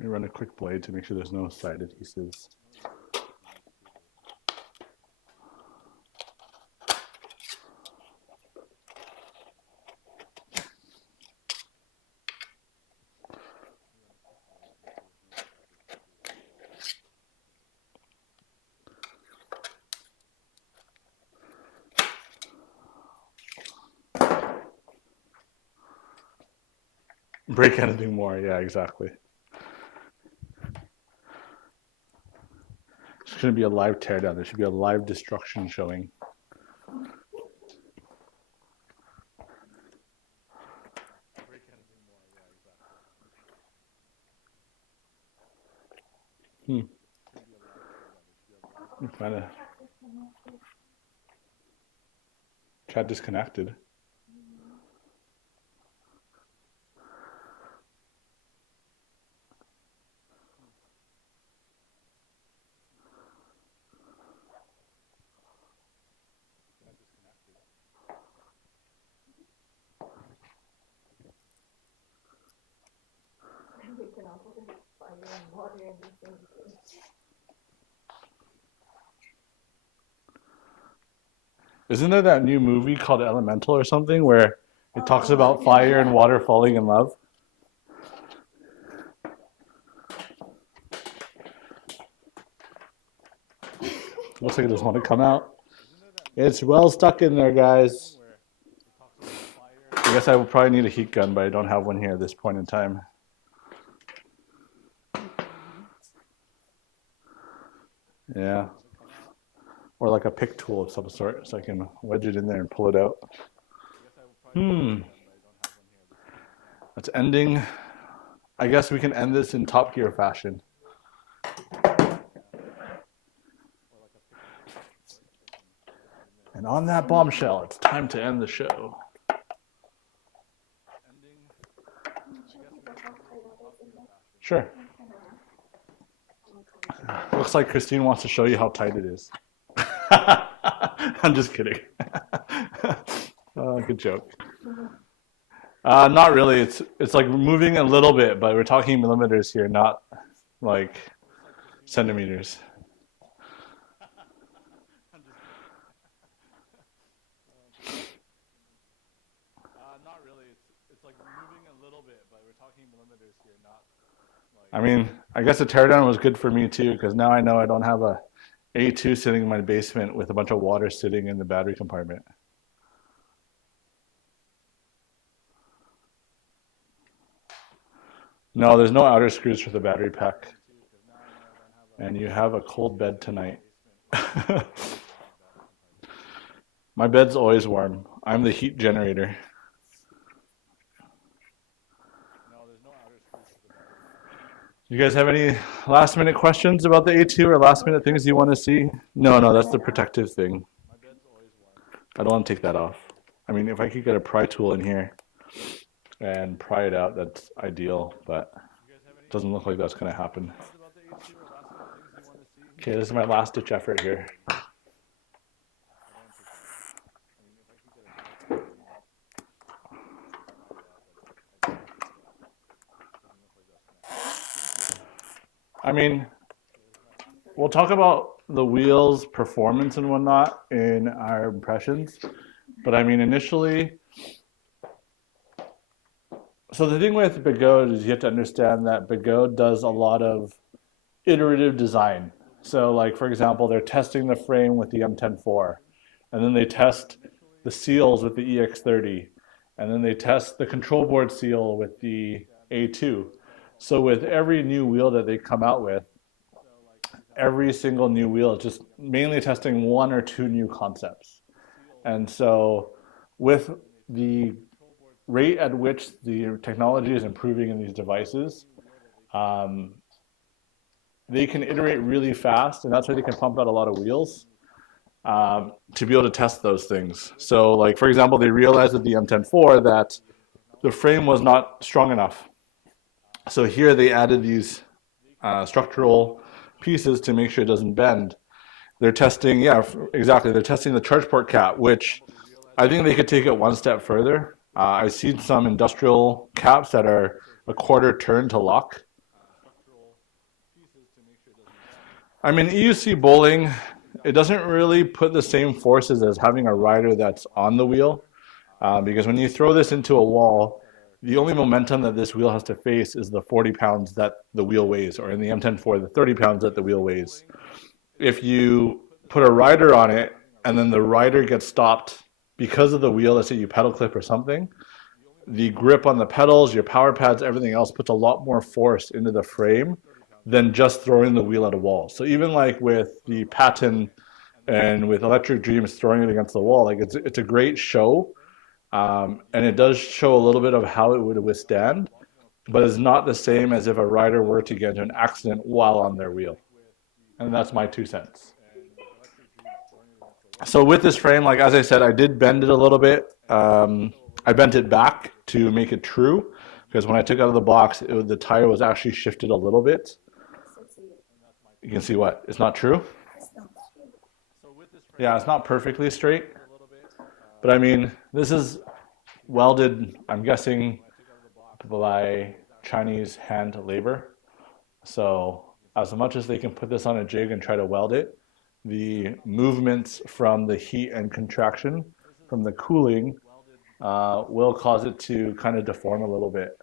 me run a quick blade to make sure there's no side adhesives. Break anything more, yeah, exactly. It's going to be a live teardown. There should be a live destruction showing. Kind of chat disconnected. Isn't there that new movie called Elemental or something where it talks about fire and water falling in love? Looks like it doesn't want to come out. It's well stuck in there, guys. I guess I will probably need a heat gun, but I don't have one here at this point in time. Yeah. Or like a pick tool of some sort, so I can wedge it in there and pull it out. That's ending. I guess we can end this in Top Gear fashion. And on that bombshell, it's time to end the show. Sure. Looks like Christine wants to show you how tight it is. I'm just kidding. Good joke. Not really. It's like moving a little bit, but we're talking millimeters here, not like centimeters. Not really. It's like moving a little bit, but we're talking millimeters here, not like. I mean, I guess the teardown was good for me too, because now I know I don't have a A2 sitting in my basement with a bunch of water sitting in the battery compartment. No, there's no outer screws for the battery pack. And you have a cold bed tonight. My bed's always warm. I'm the heat generator. You guys have any last minute questions about the A2 or last minute things you want to see? No, that's the protective thing. I don't want to take that off. I mean, if I could get a pry tool in here and pry it out, that's ideal, but it doesn't look like that's going to happen. Okay, this is my last ditch effort here. I mean, we'll talk about the wheel's performance and whatnot in our impressions. But I mean, initially, so the thing with Begode is you have to understand that Begode does a lot of iterative design. So like, for example, they're testing the frame with the M10.4, and then they test the seals with the EX30, and then they test the control board seal with the A2. So with every new wheel that they come out with, every single new wheel is just mainly testing one or two new concepts. And so with the rate at which the technology is improving in these devices, um, they can iterate really fast, and that's why they can pump out a lot of wheels to be able to test those things. So, like for example, they realized with the M10.4 that the frame was not strong enough. So here they added these structural pieces to make sure it doesn't bend. They're testing, yeah, exactly. They're testing the charge port cap, which I think they could take it one step further. I've seen some industrial caps that are a quarter turn to lock. I mean, EUC bowling, it doesn't really put the same forces as having a rider that's on the wheel, because when you throw this into a wall, the only momentum that this wheel has to face is the 40 pounds that the wheel weighs, or in the M10.4, the 30 pounds that the wheel weighs. If you put a rider on it and then the rider gets stopped because of the wheel, let's say you pedal clip or something, the grip on the pedals, your power pads, everything else puts a lot more force into the frame than just throwing the wheel at a wall. So even like with the Patton and with Electric Dreams throwing it against the wall, like it's a great show, and it does show a little bit of how it would withstand, but it's not the same as if a rider were to get into an accident while on their wheel. And that's my 2 cents. So with this frame, like as I said, I did bend it a little bit. I bent it back to make it true, because when I took it out of the box, the tire was actually shifted a little bit. You can see what? It's not true? Yeah, it's not perfectly straight. But I mean, this is welded, I'm guessing, by Chinese hand labor. So as much as they can put this on a jig and try to weld it, the movements from the heat and contraction from the cooling will cause it to kind of deform a little bit.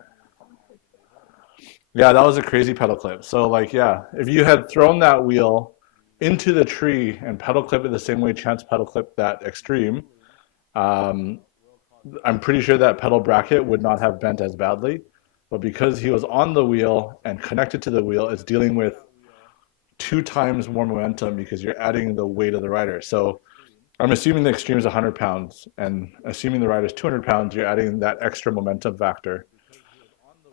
Yeah, that was a crazy pedal clip. So like, yeah, if you had thrown that wheel into the tree and pedal clip it the same way Chance pedal clipped that Extreme, I'm pretty sure that pedal bracket would not have bent as badly. But because he was on the wheel and connected to the wheel, it's dealing with 2 times more momentum because you're adding the weight of the rider. So I'm assuming the Extreme is 100 pounds, and assuming the rider is 200 pounds, you're adding that extra momentum factor.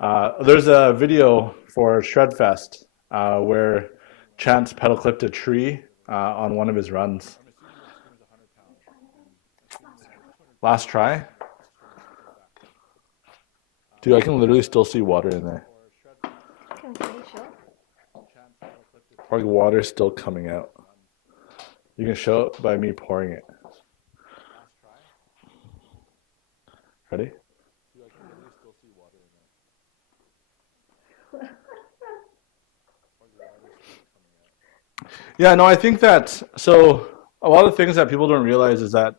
There's a video for Shredfest where Chance pedal clipped a tree on one of his runs. Last try. Dude, I can literally still see water in there. Like water still coming out. You can show it by me pouring it. Ready? Yeah, no, I think that, so a lot of things that people don't realize is that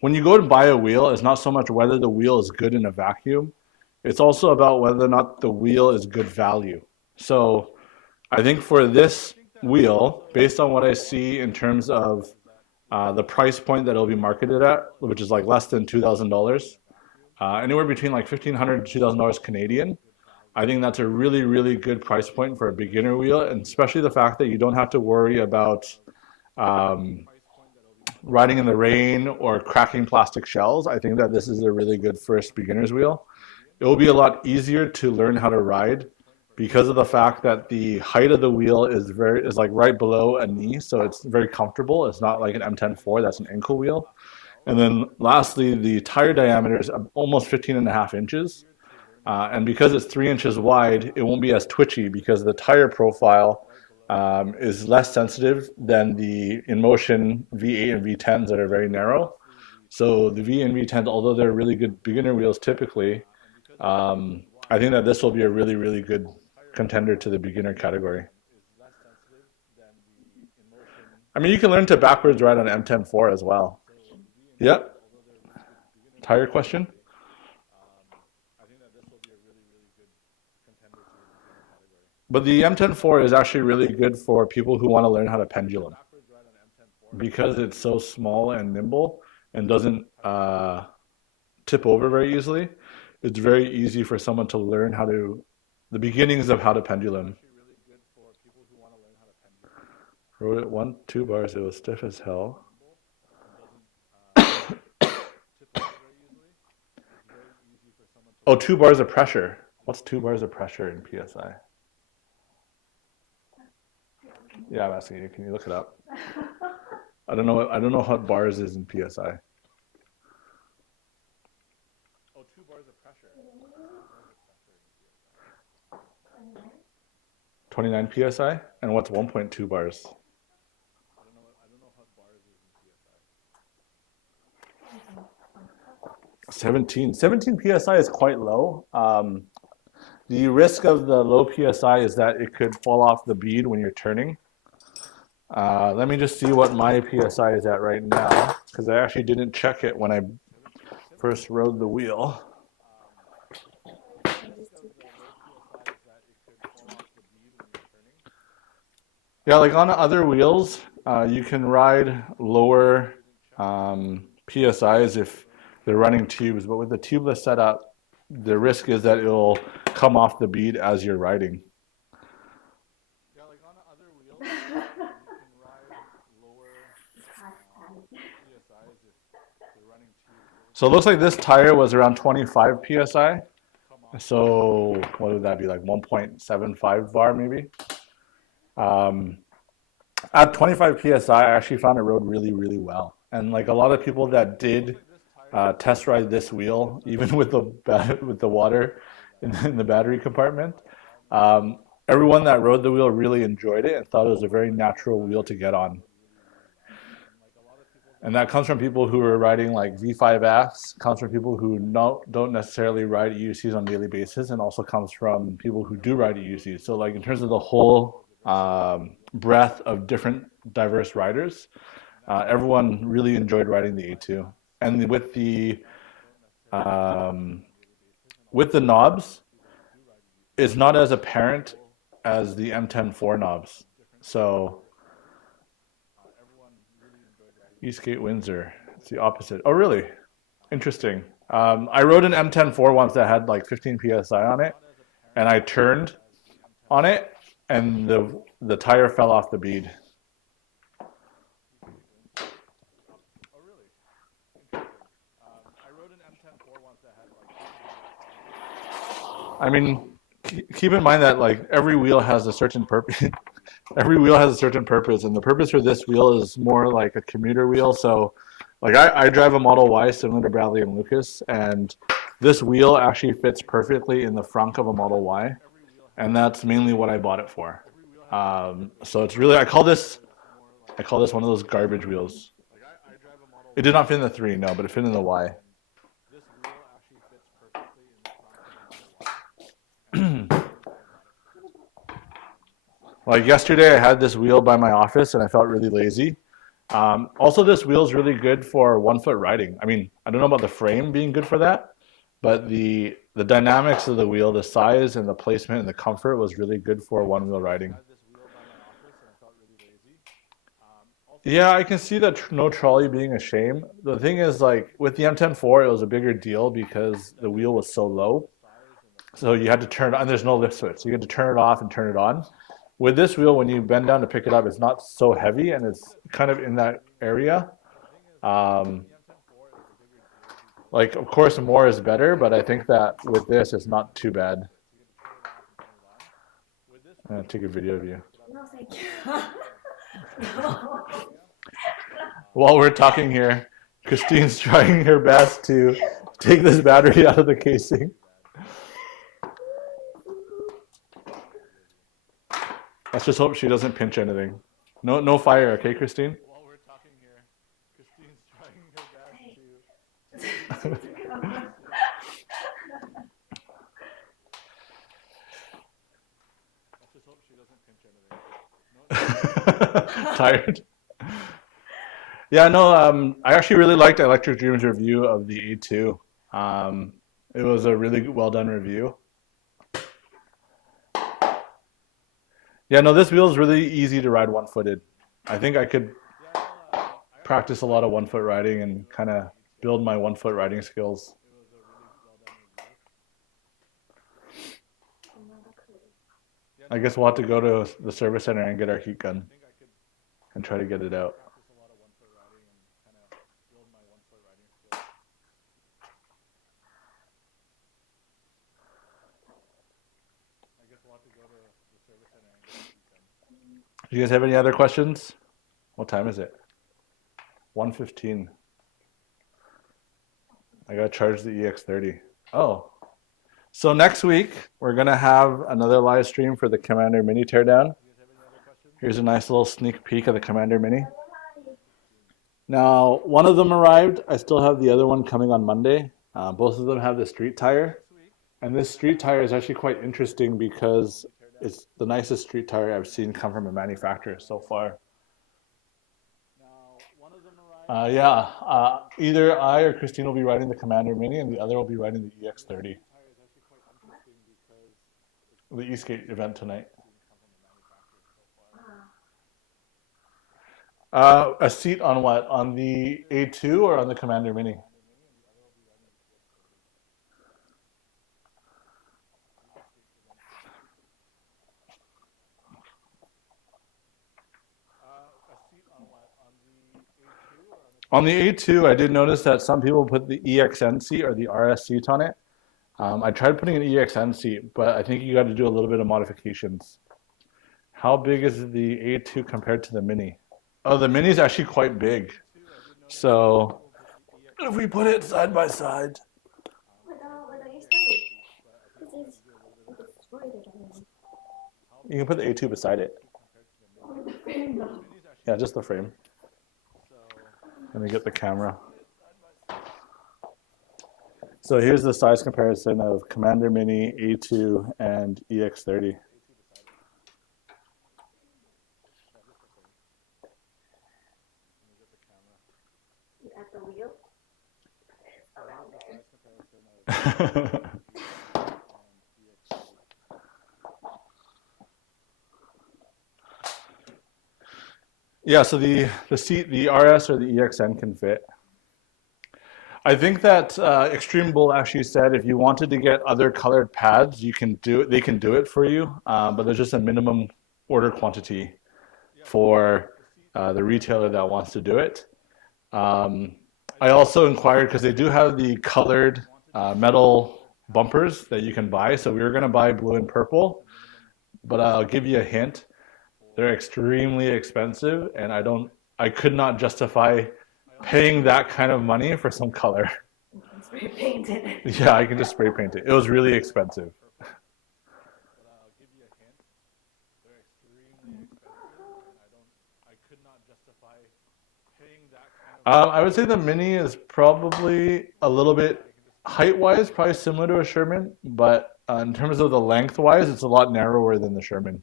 when you go to buy a wheel, it's not so much whether the wheel is good in a vacuum, it's also about whether or not the wheel is good value. So I think for this wheel, based on what I see in terms of the price point that it'll be marketed at, which is like less than $2,000, anywhere between like $1,500 to $2,000 Canadian, I think that's a really, really good price point for a beginner wheel, and especially the fact that you don't have to worry about riding in the rain or cracking plastic shells. I think that this is a really good first beginner's wheel. It will be a lot easier to learn how to ride because of the fact that the height of the wheel is like right below a knee, so it's very comfortable. It's not like an M10.4, that's an ankle wheel. And then lastly, the tire diameter is almost 15.5 inches. And because it's 3 inches wide, it won't be as twitchy because the tire profile is less sensitive than the InMotion V8 and V10s that are very narrow. So the V and V10s, although they're really good beginner wheels typically, I think that this will be a really, really good contender to the beginner category. I mean, you can learn to backwards ride on M10.4 as well. Yep. Tire question? But the M10.4 is actually really good for people who want to learn how to pendulum because it's so small and nimble and doesn't tip over very easily. It's very easy for someone to learn how to, the beginnings of how to pendulum. Rode it 2 bars, it was stiff as hell. Oh, 2 bars of pressure. What's 2 bars of pressure in PSI? Yeah, I'm asking you. Can you look it up? I don't know what bars is in PSI. Oh, 2 bars of pressure. 29 PSI? And what's 1.2 bars? I don't know what bars is in PSI. 17 PSI is quite low. The risk of the low PSI is that it could fall off the bead when you're turning. Let me just see what my PSI is at right now, because I actually didn't check it when I first rode the wheel. Yeah, like on other wheels, you can ride lower PSIs if they're running tubes, but with the tubeless setup, the risk is that it'll come off the bead as you're riding. Yeah, like on other wheels, you can ride lower PSIs if they're running tubes. So it looks like this tire was around 25 PSI. So what would that be, like 1.75 bar maybe? At 25 PSI, I actually found it rode really, really well. And like a lot of people that did test ride this wheel, even with the water in the battery compartment, everyone that rode the wheel really enjoyed it and thought it was a very natural wheel to get on. And that comes from people who are riding like V5X, comes from people who don't necessarily ride EUCs on a daily basis, and also comes from people who do ride EUCs. So like in terms of the whole breadth of different diverse riders, everyone really enjoyed riding the A2. And with the knobs, it's not as apparent as the M10.4 knobs. So Eastgate Windsor, it's the opposite. Oh, really? Interesting. I rode an M10.4 once that had like 15 PSI on it, and I turned on it, and the tire fell off the bead. I mean, keep in mind that like every wheel has a certain purpose. Every wheel has a certain purpose, and the purpose for this wheel is more like a commuter wheel. So, like I drive a Model Y similar to Bradley and Lucas, and this wheel actually fits perfectly in the frunk of a Model Y, and that's mainly what I bought it for. So it's really I call this one of those garbage wheels. It did not fit in the 3, no, but it fit in the Y. Like yesterday, I had this wheel by my office, and I felt really lazy. Also, this wheel is really good for 1-foot riding. I mean, I don't know about the frame being good for that, but the dynamics of the wheel, the size and the placement and the comfort was really good for 1-wheel riding. Yeah, I can see that no trolley being a shame. The thing is, like with the M10.4, it was a bigger deal because the wheel was so low. So you had to turn it on, and there's no lift switch. So you had to turn it off and turn it on. With this wheel, when you bend down to pick it up, it's not so heavy, and it's kind of in that area. Like, of course, more is better, but I think that with this, it's not too bad. I'm going to take a video of you. No, thank you. No. While we're talking here, Christine's trying her best to take this battery out of the casing. Let's just hope she doesn't pinch anything. No fire, okay, Christine? While we're talking here, Christine's trying her best to. Tired. Yeah, no, I actually really liked Electric Dream's review of the A2. Um, it was a really well done review. Yeah, no, this wheel is really easy to ride one-footed. I think I could practice a lot of one-foot riding and kind of build my one-foot riding skills. I guess we'll have to go to the service center and get our heat gun and try to get it out. Do you guys have any other questions? What time is it? 1:15. I gotta charge the EX30. Oh. So next week, we're gonna have another live stream for the Commander Mini teardown. Here's a nice little sneak peek of the Commander Mini. Now, one of them arrived. I still have the other one coming on Monday. Both of them have the street tire. And this street tire is actually quite interesting because it's the nicest street tire I've seen come from a manufacturer so far. Either I or Christine will be riding the Commander Mini and the other will be riding the EX30. The Eastgate event tonight. A seat on what? On the A2 or on the Commander Mini? On the A2, I did notice that some people put the EXN seat or the RS seat on it. I tried putting an EXN seat, but I think you got to do a little bit of modifications. How big is the A2 compared to the Mini? Oh, the Mini is actually quite big. So if we put it side by side. You can put the A2 beside it. Yeah, just the frame. Let me get the camera. So here's the size comparison of Commander Mini, A2, and EX30. At the wheel? Around there. Yeah, so the seat, the RS or the EXN can fit. I think that Extreme Bull actually said if you wanted to get other colored pads, you can do it. They can do it for you, but there's just a minimum order quantity for the retailer that wants to do it. I also inquired because they do have the colored metal bumpers that you can buy. So we were going to buy blue and purple, but I'll give you a hint. They're extremely expensive, and I could not justify paying that kind of money for some color. You can spray paint it. Yeah, I can just spray paint it. It was really expensive. I would say the Mini is probably a little bit height-wise, probably similar to a Sherman, but in terms of the length-wise, it's a lot narrower than the Sherman.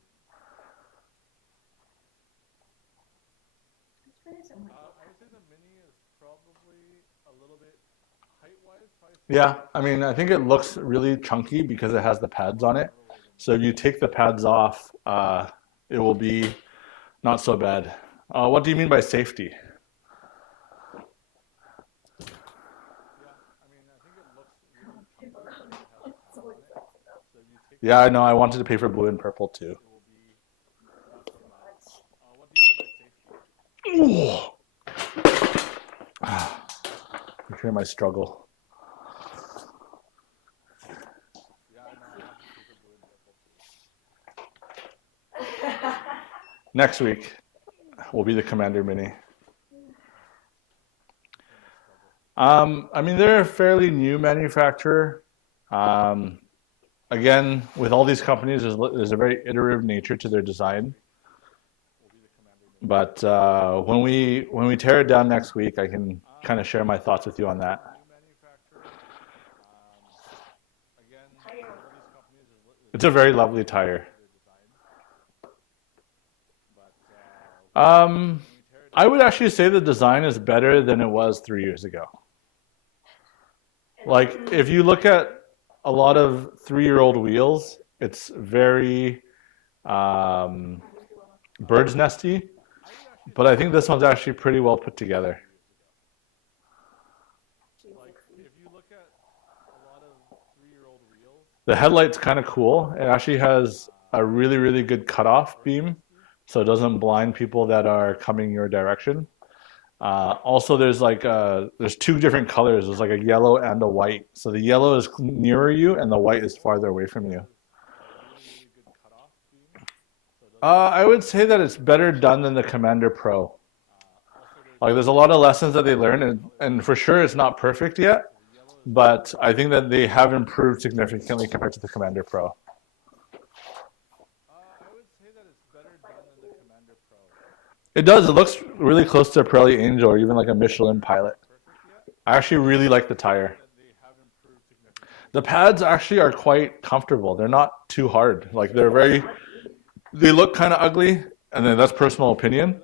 Yeah, I mean, I think it looks really chunky because it has the pads on it. So if you take the pads off, it will be not so bad. What do you mean by safety? Yeah, I know. I wanted to pay for blue and purple too. Ooh. You hear my struggle. Next week will be the Commander Mini. I mean, they're a fairly new manufacturer. Again, with all these companies, there's a very iterative nature to their design. But when we tear it down next week, I can kind of share my thoughts with you on that. It's a very lovely tire. Um, I would actually say the design is better than it was 3 years ago. Like if you look at a lot of 3-year-old wheels, it's very um, bird's nesty, but I think this one's actually pretty well put together. The headlight's kind of cool. It actually has a really, really good cutoff beam, so it doesn't blind people that are coming your direction. Also, there's two different colors. There's like a yellow and a white. So the yellow is nearer you, and the white is farther away from you. I would say that it's better done than the Commander Pro. Like there's a lot of lessons that they learn, and for sure it's not perfect yet, but I think that they have improved significantly compared to the Commander Pro. It does. It looks really close to a Pirelli Angel or even like a Michelin Pilot. I actually really like the tire. The pads actually are quite comfortable. They're not too hard. Like they look kind of ugly, and then that's personal opinion,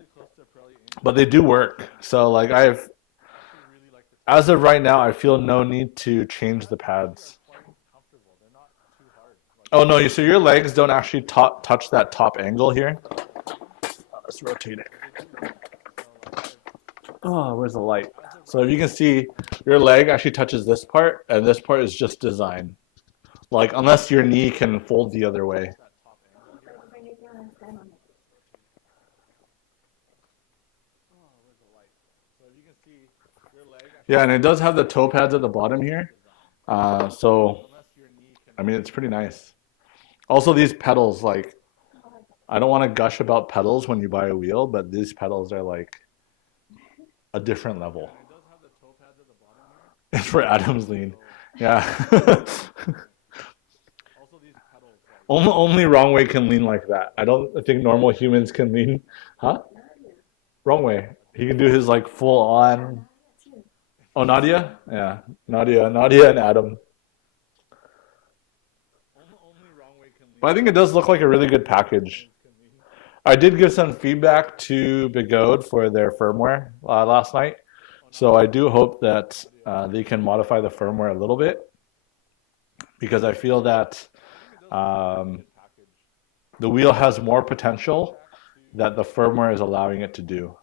but they do work. So like as of right now, I feel no need to change the pads. Oh no, so your legs don't actually touch that top angle here. Let's rotate it. Oh, where's the light? So if you can see, your leg actually touches this part, and this part is just design. Like, unless your knee can fold the other way. Yeah, and it does have the toe pads at the bottom here. So, I mean, it's pretty nice. Also, these pedals, like, I don't want to gush about pedals when you buy a wheel, but these pedals are like a different level. It's for Adam's lean. Yeah. Only wrong way can lean like that. I don't think normal humans can lean. Huh? Wrong way. He can do his like full on. Oh, Nadia? Yeah. Nadia and Adam. But I think it does look like a really good package. I did give some feedback to Begode for their firmware last night. So I do hope that they can modify the firmware a little bit because I feel that the wheel has more potential that the firmware is allowing it to do.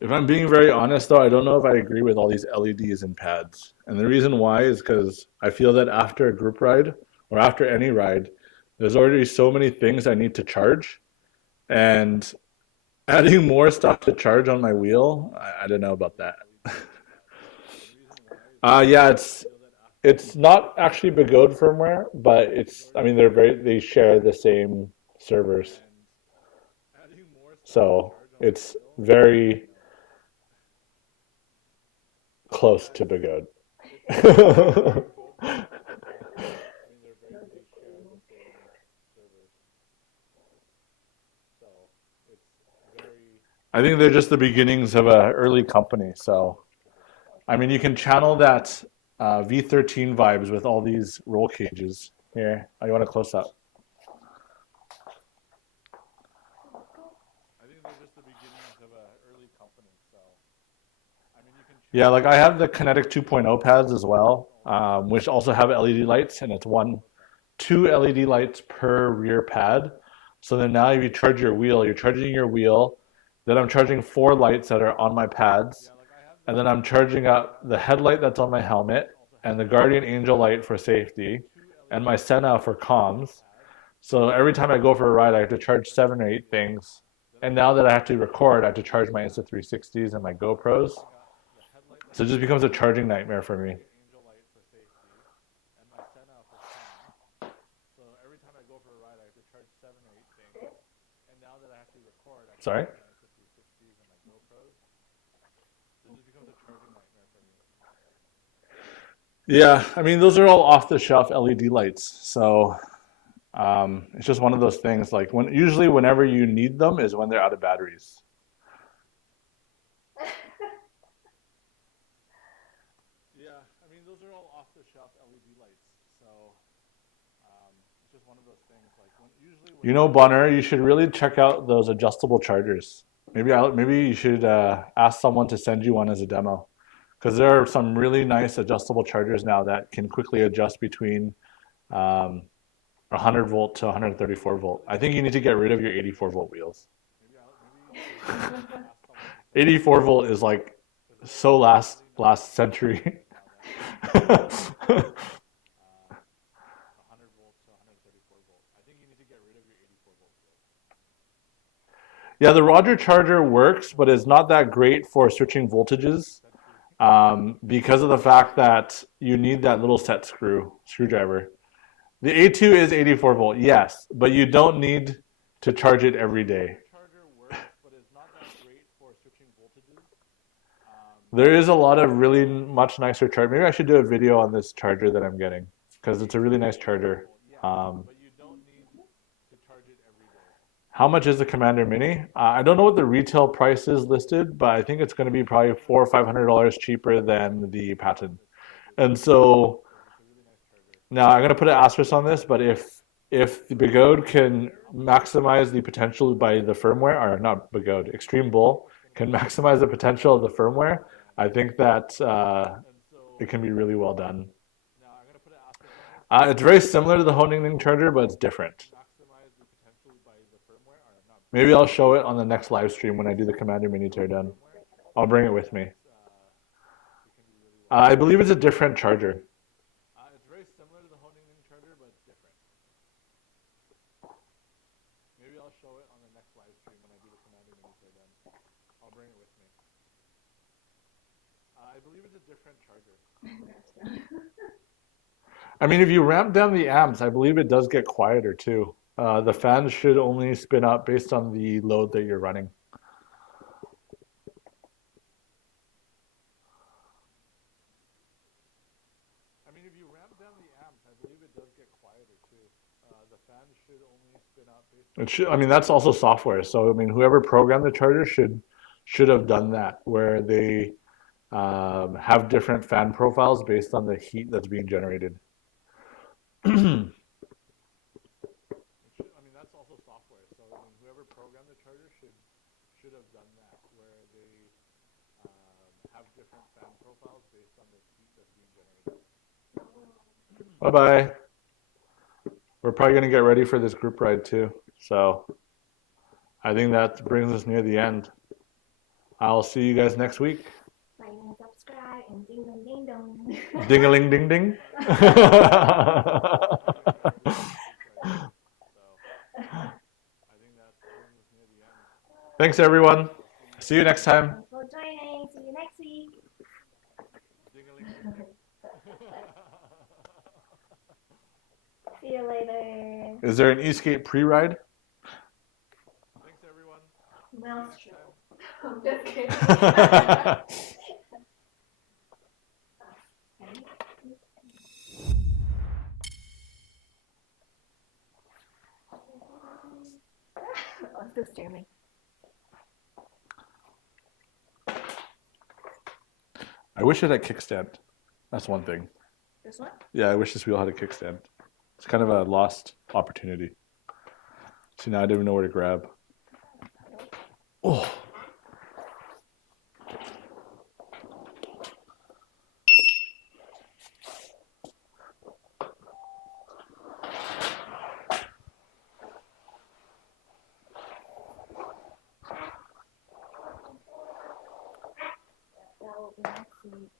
If I'm being very honest, though, I don't know if I agree with all these LEDs and pads. And the reason why is because I feel that after a group ride or after any ride, there's already so many things I need to charge. And adding more stuff to charge on my wheel, I don't know about that. Yeah, it's not actually Begode firmware, but I mean they share the same servers. So it's very close to Begode. I think they're just the beginnings of an early company. So, I mean, you can channel that V13 vibes with all these roll cages. Here, I want to close up. Yeah, like I have the Kinetic 2.0 pads as well, which also have LED lights, and it's two LED lights per rear pad. So then now if you charge your wheel, you're charging your wheel, then I'm charging 4 lights that are on my pads, and then I'm charging up the headlight that's on my helmet, and the Guardian Angel light for safety, and my Senna for comms. So every time I go for a ride, I have to charge 7 or 8 things. And now that I have to record, I have to charge my Insta360s and my GoPros. So it just becomes a charging nightmare for me. Sorry? Yeah, I mean, those are all off-the-shelf LED lights. So it's just one of those things. Like usually whenever you need them is when they're out of batteries. You know, Bonner, you should really check out those adjustable chargers. Maybe you should ask someone to send you one as a demo, because there are some really nice adjustable chargers now that can quickly adjust between 100 volt to 134 volt. I think you need to get rid of your 84 volt wheels. 84 volt is like so last century. Yeah, the Roger charger works, but it's not that great for switching voltages because of the fact that you need that little set screwdriver. The A2 is 84 volt, yes, but you don't need to charge it every day. There is a lot of really much nicer charger. Maybe I should do a video on this charger that I'm getting because it's a really nice charger. How much is the Commander Mini? I don't know what the retail price is listed, but I think it's going to be probably $400 or $500 cheaper than the Patent. And so now I'm going to put an asterisk on this, but if the Begode can maximize the potential by the firmware, or not Begode, Extreme Bull can maximize the potential of the firmware, I think that it can be really well done. It's very similar to the Honingling charger, but it's different. Maybe I'll show it on the next live stream when I do the Commander Mini teardown. I'll bring it with me. I believe it's a different charger. It's very similar to the Honingling charger, but it's different. Maybe I'll show it on the next live stream when I do the Commander Mini teardown. I'll bring it with me. I believe it's a different charger. I mean, if you ramp down the amps, I believe it does get quieter too. The fans should only spin up based on the load that you're running. I mean, if you ramp down the amps, I believe it does get quieter too. The fans should only spin up based on. It should. I mean, that's also software. So I mean, whoever programmed the charger should have done that, where they have different fan profiles based on the heat that's being generated. Should have done that, where they have different fan profiles based on the heat that's being generated. Bye-bye. We're probably going to get ready for this group ride too. So I think that brings us near the end. I'll see you guys next week. Like and subscribe and ding dong ding dong. Ding-a-ling ding ding. Thanks, everyone. See you next time. Thanks for joining. See you next week. See you later. Is there an Escape pre-ride? Thanks, everyone. Well, sure. I'm just kidding. I'm still streaming. I wish it had kickstand. That's one thing. This one? Yeah, I wish this wheel had a kickstand. It's kind of a lost opportunity. See, now I don't even know where to grab. Oh. That will be next week.